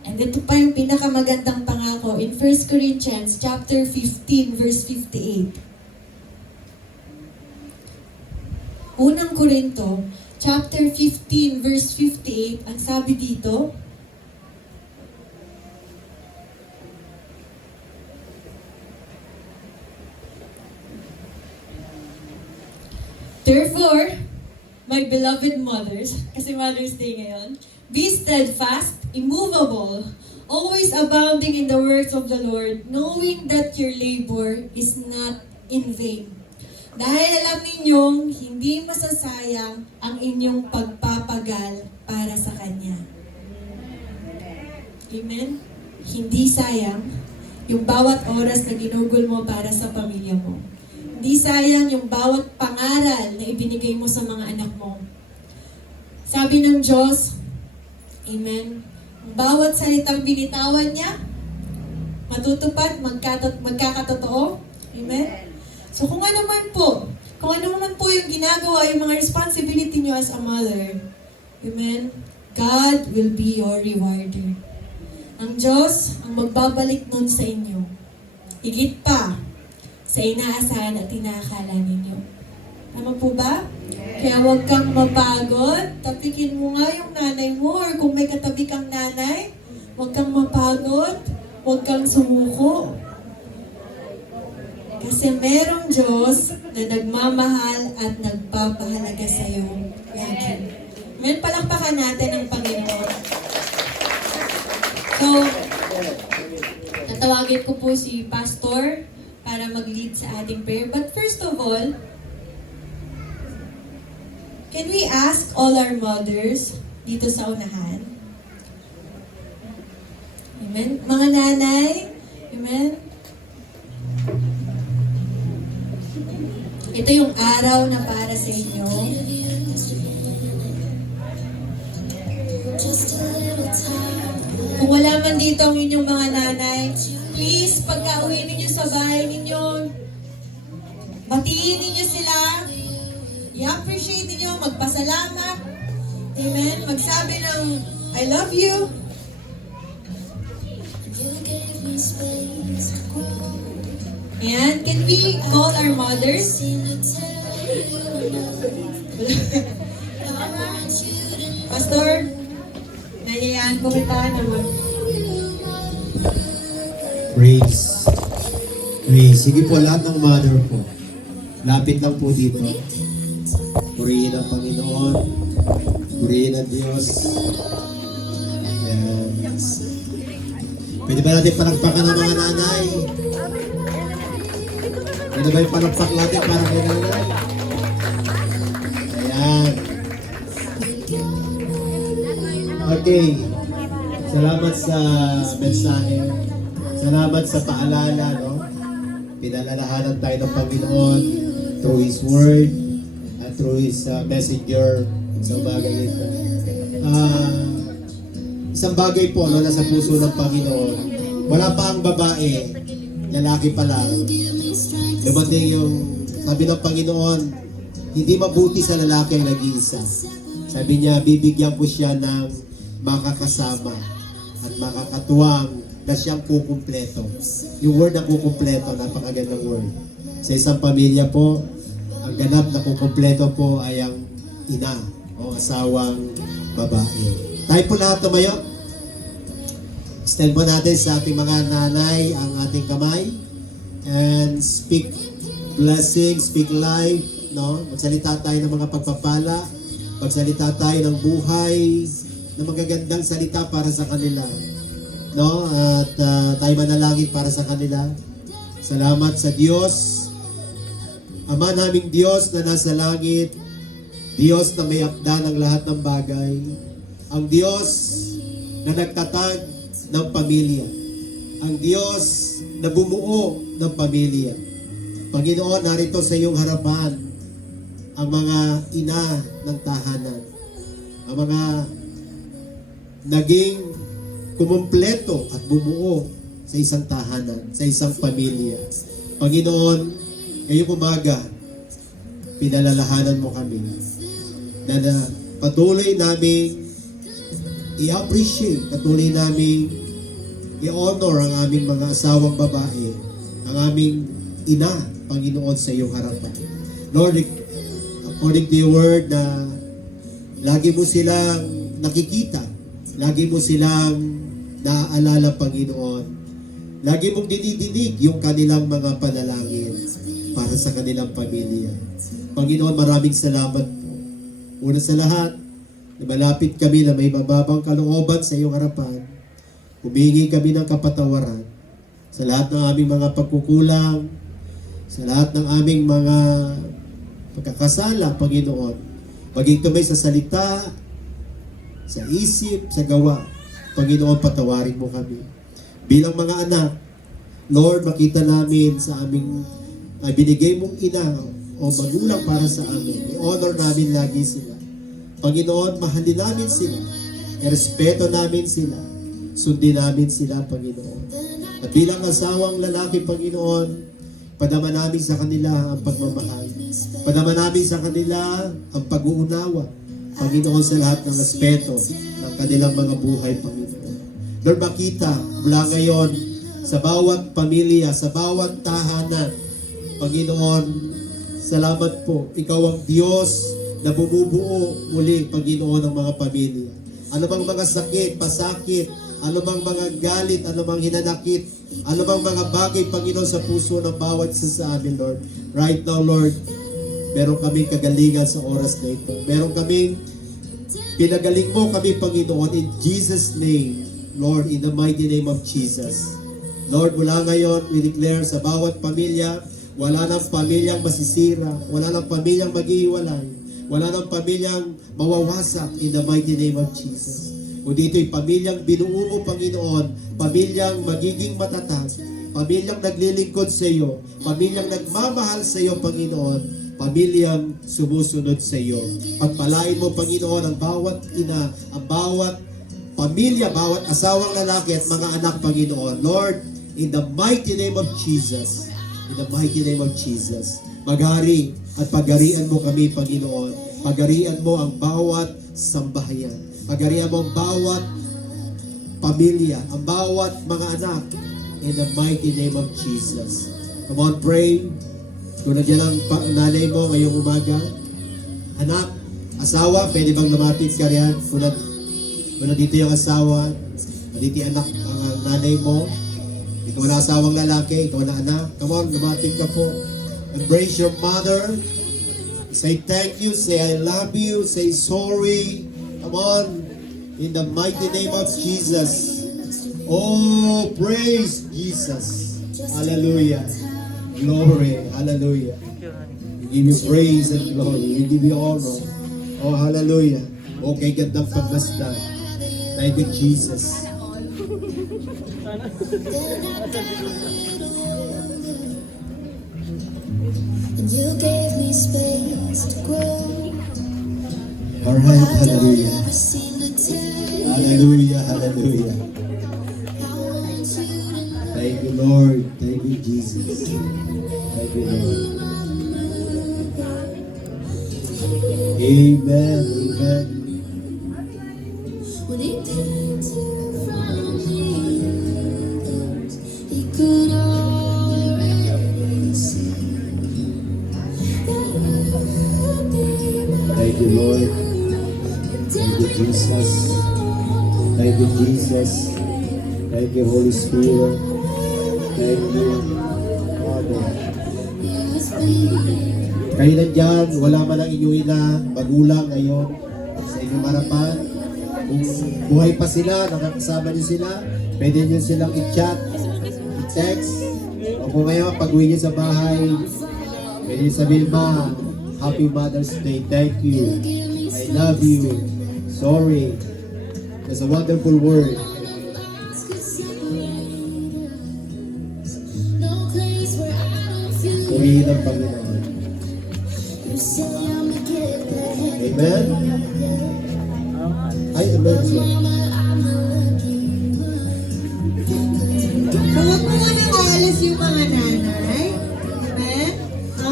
And ito pa yung pinakamagandang pangako in 1 Corinthians chapter 15 verse 58. Unang Korinto chapter 15 verse 58, ang sabi dito, therefore, my beloved mothers, kasi Mother's Day ngayon, be steadfast, immovable, always abounding in the works of the Lord, knowing that your labor is not in vain. Dahil alam ninyong hindi masasayang ang inyong pagpapagal para sa Kanya. Amen? Hindi sayang yung bawat oras na ginugol mo para sa pamilya mo. Hindi sayang yung bawat pangaral na ibinigay mo sa mga anak mo. Sabi ng Diyos, amen, bawat salitang binitawan niya, matutupad, magkakatotoo. Amen? So kung ano man po yung ginagawa, yung mga responsibility nyo as a mother, amen, God will be your rewarder. Ang Diyos ang magbabalik nun sa inyo. Higit pa sa inaasahan at inaakala ninyo. Tama po ba? Kaya huwag kang mapagod. Tapikin mo nga yung nanay mo, or kung may katabi kang nanay, huwag kang mapagod. Huwag kang sumuko. Kasi merong Diyos na nagmamahal at nagpapahalaga sa iyo lagi. Ngayon, palakpakan natin ang Panginoon. So, tatawagin ko po si Pastor para mag-lead sa ating prayer. But first of all, can we ask all our mothers dito sa unahan? Amen? Mga nanay, amen? Ito yung araw na para sa inyo. Kung wala man dito ang inyong mga nanay, please, pagka-uwi ninyo sa bahay ninyo, batiin ninyo sila, i-appreciate ninyo, magpasalamat, amen, magsabi ng, I love you. Ayan, can we call our mothers? Pastor, nahihiyaan ko kita naman. Praise. Praise. Sige po, lahat ng mother po. Lapit lang po dito. Purihin ang Panginoon. Purihin ang Diyos. Yes. Pwede ba natin palakpakan ng mga nanay? Pwede ba yung palakpak natin para kay nanay? Ayan. Okay. Salamat sa mensahe. Salamat sa paalala, no? Pinalalahanan tayo ng Panginoon through His Word at through His messenger sa bagay ito. Isang bagay po, no, nasa puso ng Panginoon. Wala pa ang babae, lalaki pa lang. Dumating yung sabi ng Panginoon, hindi mabuti sa lalaki ang nag-iisa. Sabi niya, bibigyan ko siya ng makakasama at makakatuwang na siyang kukumpleto. Yung word na kukumpleto, napakagandang word. Sa isang pamilya po, ang ganap na kukumpleto po ay ang ina o asawang babae. Tayo po lahat tumayo. Extend po natin sa ating mga nanay ang ating kamay and speak blessing, speak life, no? Magsalita tayo ng mga pagpapala, magsalita tayo ng buhay, ng magagandang salita para sa kanila, no? At tayo manalangin para sa kanila. Salamat sa Diyos, Ama naming Diyos na nasa langit, Diyos na may akda ng lahat ng bagay, ang Diyos na nagtatag ng pamilya, ang Diyos na bumuo ng pamilya. Panginoon, narito sa iyong harapan ang mga ina ng tahanan, ang mga naging kumumpleto at bumuo sa isang tahanan, sa isang pamilya. Panginoon, ngayong umaga, pinalalahanan mo kami na patuloy naming i-appreciate, patuloy naming i-honor ang aming mga asawang babae, ang aming ina, Panginoon, sa iyong harapan. Lord, according to your word na lagi mo silang nakikita, lagi mo silang naaalala, Panginoon. Lagi mong dinidinig yung kanilang mga panalangin para sa kanilang pamilya. Panginoon, maraming salamat po. Una sa lahat, na malapit kami na may mababang kalooban sa iyong harapan. Humingi kami ng kapatawaran sa lahat ng aming mga pagkukulang, sa lahat ng aming mga pagkakasala, Panginoon. Maging tumay sa salita, sa isip, sa gawa. Panginoon, patawarin mo kami. Bilang mga anak, Lord, makita namin sa aming binigay mong ina o magulang para sa amin. I-honor namin lagi sila. Panginoon, mahalin namin sila. I-respeto namin sila. Sundin namin sila, Panginoon. At bilang asawang lalaki, Panginoon, Padama namin sa kanila ang pagmamahal. Padama namin sa kanila ang pag-uunawa. Panginoon, sa lahat ng aspeto ng kanilang mga buhay, Panginoon. Lord, makita mula ngayon sa bawat pamilya, sa bawat tahanan, Panginoon, salamat po. Ikaw ang Diyos na bumubuo muli, Panginoon, ng mga pamilya. Ano bang mga sakit, pasakit, ano bang mga galit, ano bang hinanakit, ano bang mga bagay, Panginoon, sa puso ng bawat isa sa amin, Lord. Right now, Lord, meron kaming kagalingan sa oras na ito. Meron kaming pinagaling mo kami, Panginoon, in Jesus' name, Lord, in the mighty name of Jesus. Lord, mula ngayon, we declare sa bawat pamilya, wala nang pamilyang masisira, wala nang pamilyang maghihiwalay, wala nang pamilyang mawawasak in the mighty name of Jesus. Kundi ito'y pamilyang binuo mo, Panginoon, pamilyang magiging matatag, pamilyang naglilingkod sa iyo, pamilyang nagmamahal sa iyo, Panginoon, pamilyang sumusunod sa iyo. Pagpalain mo, Panginoon, ang bawat ina, ang bawat pamilya, bawat asawang lalaki at mga anak, Panginoon. Lord, in the mighty name of Jesus, in the mighty name of Jesus, maghari at pagharian mo kami, Panginoon. Pagharian mo ang bawat sambahayan. Pagharian mo ang bawat pamilya, ang bawat mga anak, in the mighty name of Jesus. Come on, pray. Kung nandiyan ang nanay mo ngayong umaga, anak, asawa, pwede bang lumapit ka riyan? Kung nandito yung asawa, nandito yung anak, ang nanay mo, ikaw na asawang lalaki, ikaw na anak, come on, lumapit ka po. Embrace your mother. Say thank you, say I love you, say sorry. Come on, in the mighty name of Jesus. Oh, praise Jesus. Hallelujah. Glory. Hallelujah. We give you praise and glory. We give you honor. Oh, hallelujah. Okay, gandang pagmasdan. Thank you, Jesus. And you gave me space to grow. All right, hallelujah. Never seem to tell. Hallelujah, hallelujah. I want you to know. Thank you, Lord. Thank you, Jesus. Thank you, Lord. Amen, amen. When he picked you from the others, he could already see that I'd be my Thank you, Lord. Thank you, Jesus. Thank you, Jesus. Thank you, Holy Spirit. Thank you, Father. Kayo nandyan, wala man ang inyong ina, magulang ngayon sa inyong harapan. Kung buhay pa sila, nakakasama niyo sila, pwede niyo silang i-chat, i-text. O kung ngayon, pag-uwi niyo sa bahay, pwede niyo sabihin, Ma, Happy Mother's Day, thank you, I love you, sorry. That's a wonderful word. no place where I don't feel. Purihin ang Panginoon. You say I'm a kid that had Amen? Ay, amen. mama, I'm a lucky one. So, huwag mo munang aalis yung mga nanay. Amen?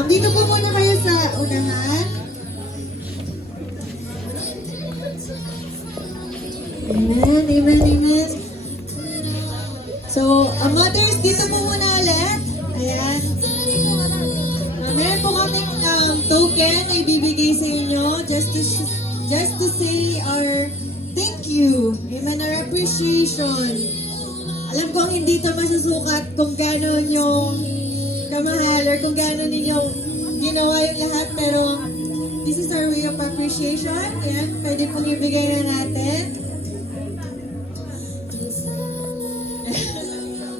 Dito po muna kayo sa unahan. Amen, amen, amen. So, mothers, dito po muna ulit. Ayan. Meron po kaming token na ibibigay sa inyo just to say our thank you. Amen, our appreciation. Alam ko hindi ito masusukat kung gano'n yung kamahal or kung gano'n ninyong ginawa yung lahat, pero this is our way of appreciation. Ayan, pwede pong ibigay na natin.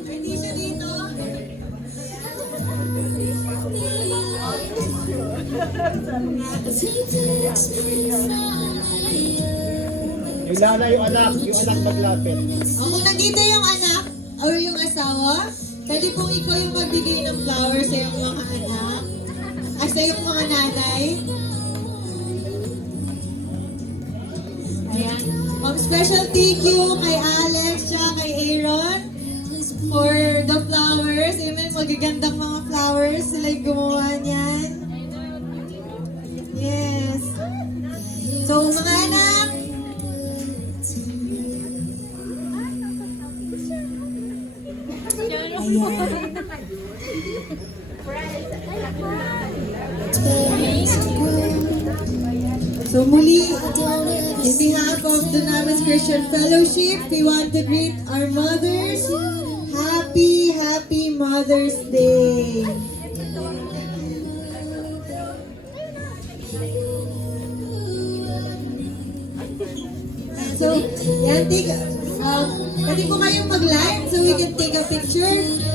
Hindi siya dito. Yung nanay, yung anak maglapit. Kung nandito yung anak or yung asawa, pwede pong ikaw yung magbigay ng flowers sa iyong mga anak. Sa iyong mga nanay. Ayan. Special thank you kay Alex, siya kay Aaron for the flowers. flowers. Amen. Magagandang mga flowers. Sila yung gumawa niyan. Yes. So, mga anak, so muli, in behalf of the Namas Christian Fellowship, we want to greet our mothers. Happy Mother's Day! So, yan, pwede po kayong mag-live so we can take a picture.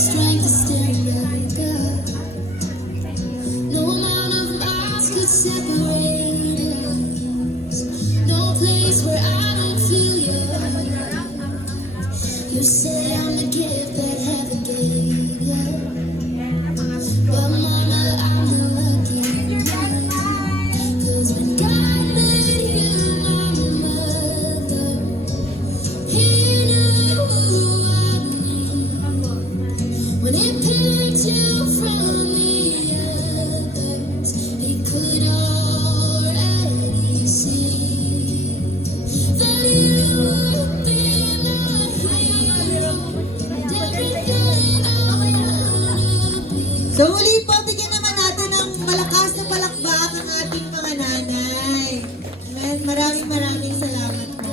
Strength to stand up. No amount of miles could separate us. No place where I don't feel you. You say I'm the gift that heaven gave you, but mama, I'm the lucky one. 'Cause when God made you my mother, He knew who I need. When He picked you from the others, He could already see that you would be my hero and everything I wanna be. So muli po, bigyan naman natin ng malakas na palakpak ang ating mga nanay. Amen. Maraming salamat po.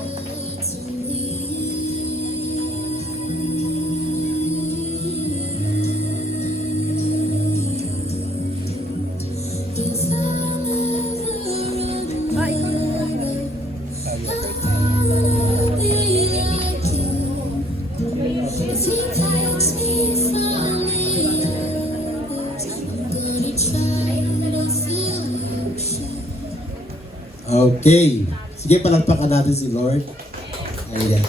If I'm ever alone, I'll be like you. If He takes me from the others, I'm gonna try to feel your shine. Okay. Sige, palagpakan natin si Lord. Ayan.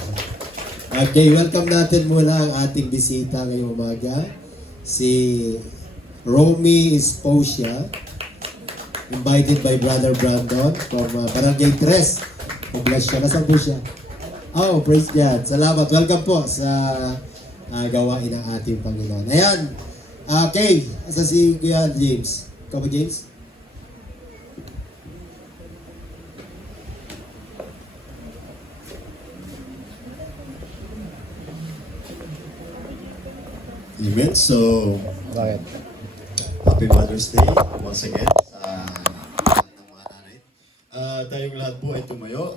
Okay, welcome natin muna ang ating bisita ngayong umaga. Si Romy Esposia, invited by Brother Brandon from Barangay Tres. Poblasyon. Nasaan po siya? Oh, praise God. Salamat. Welcome po sa gawain ng ating Panginoon. Ayan. Okay. Asa si Kuya James? Ikaw ba, James? Amen. So, Bakit? Happy Mother's Day once again sa lahat ng mga nanay. Tayong lahat po ay tumayo.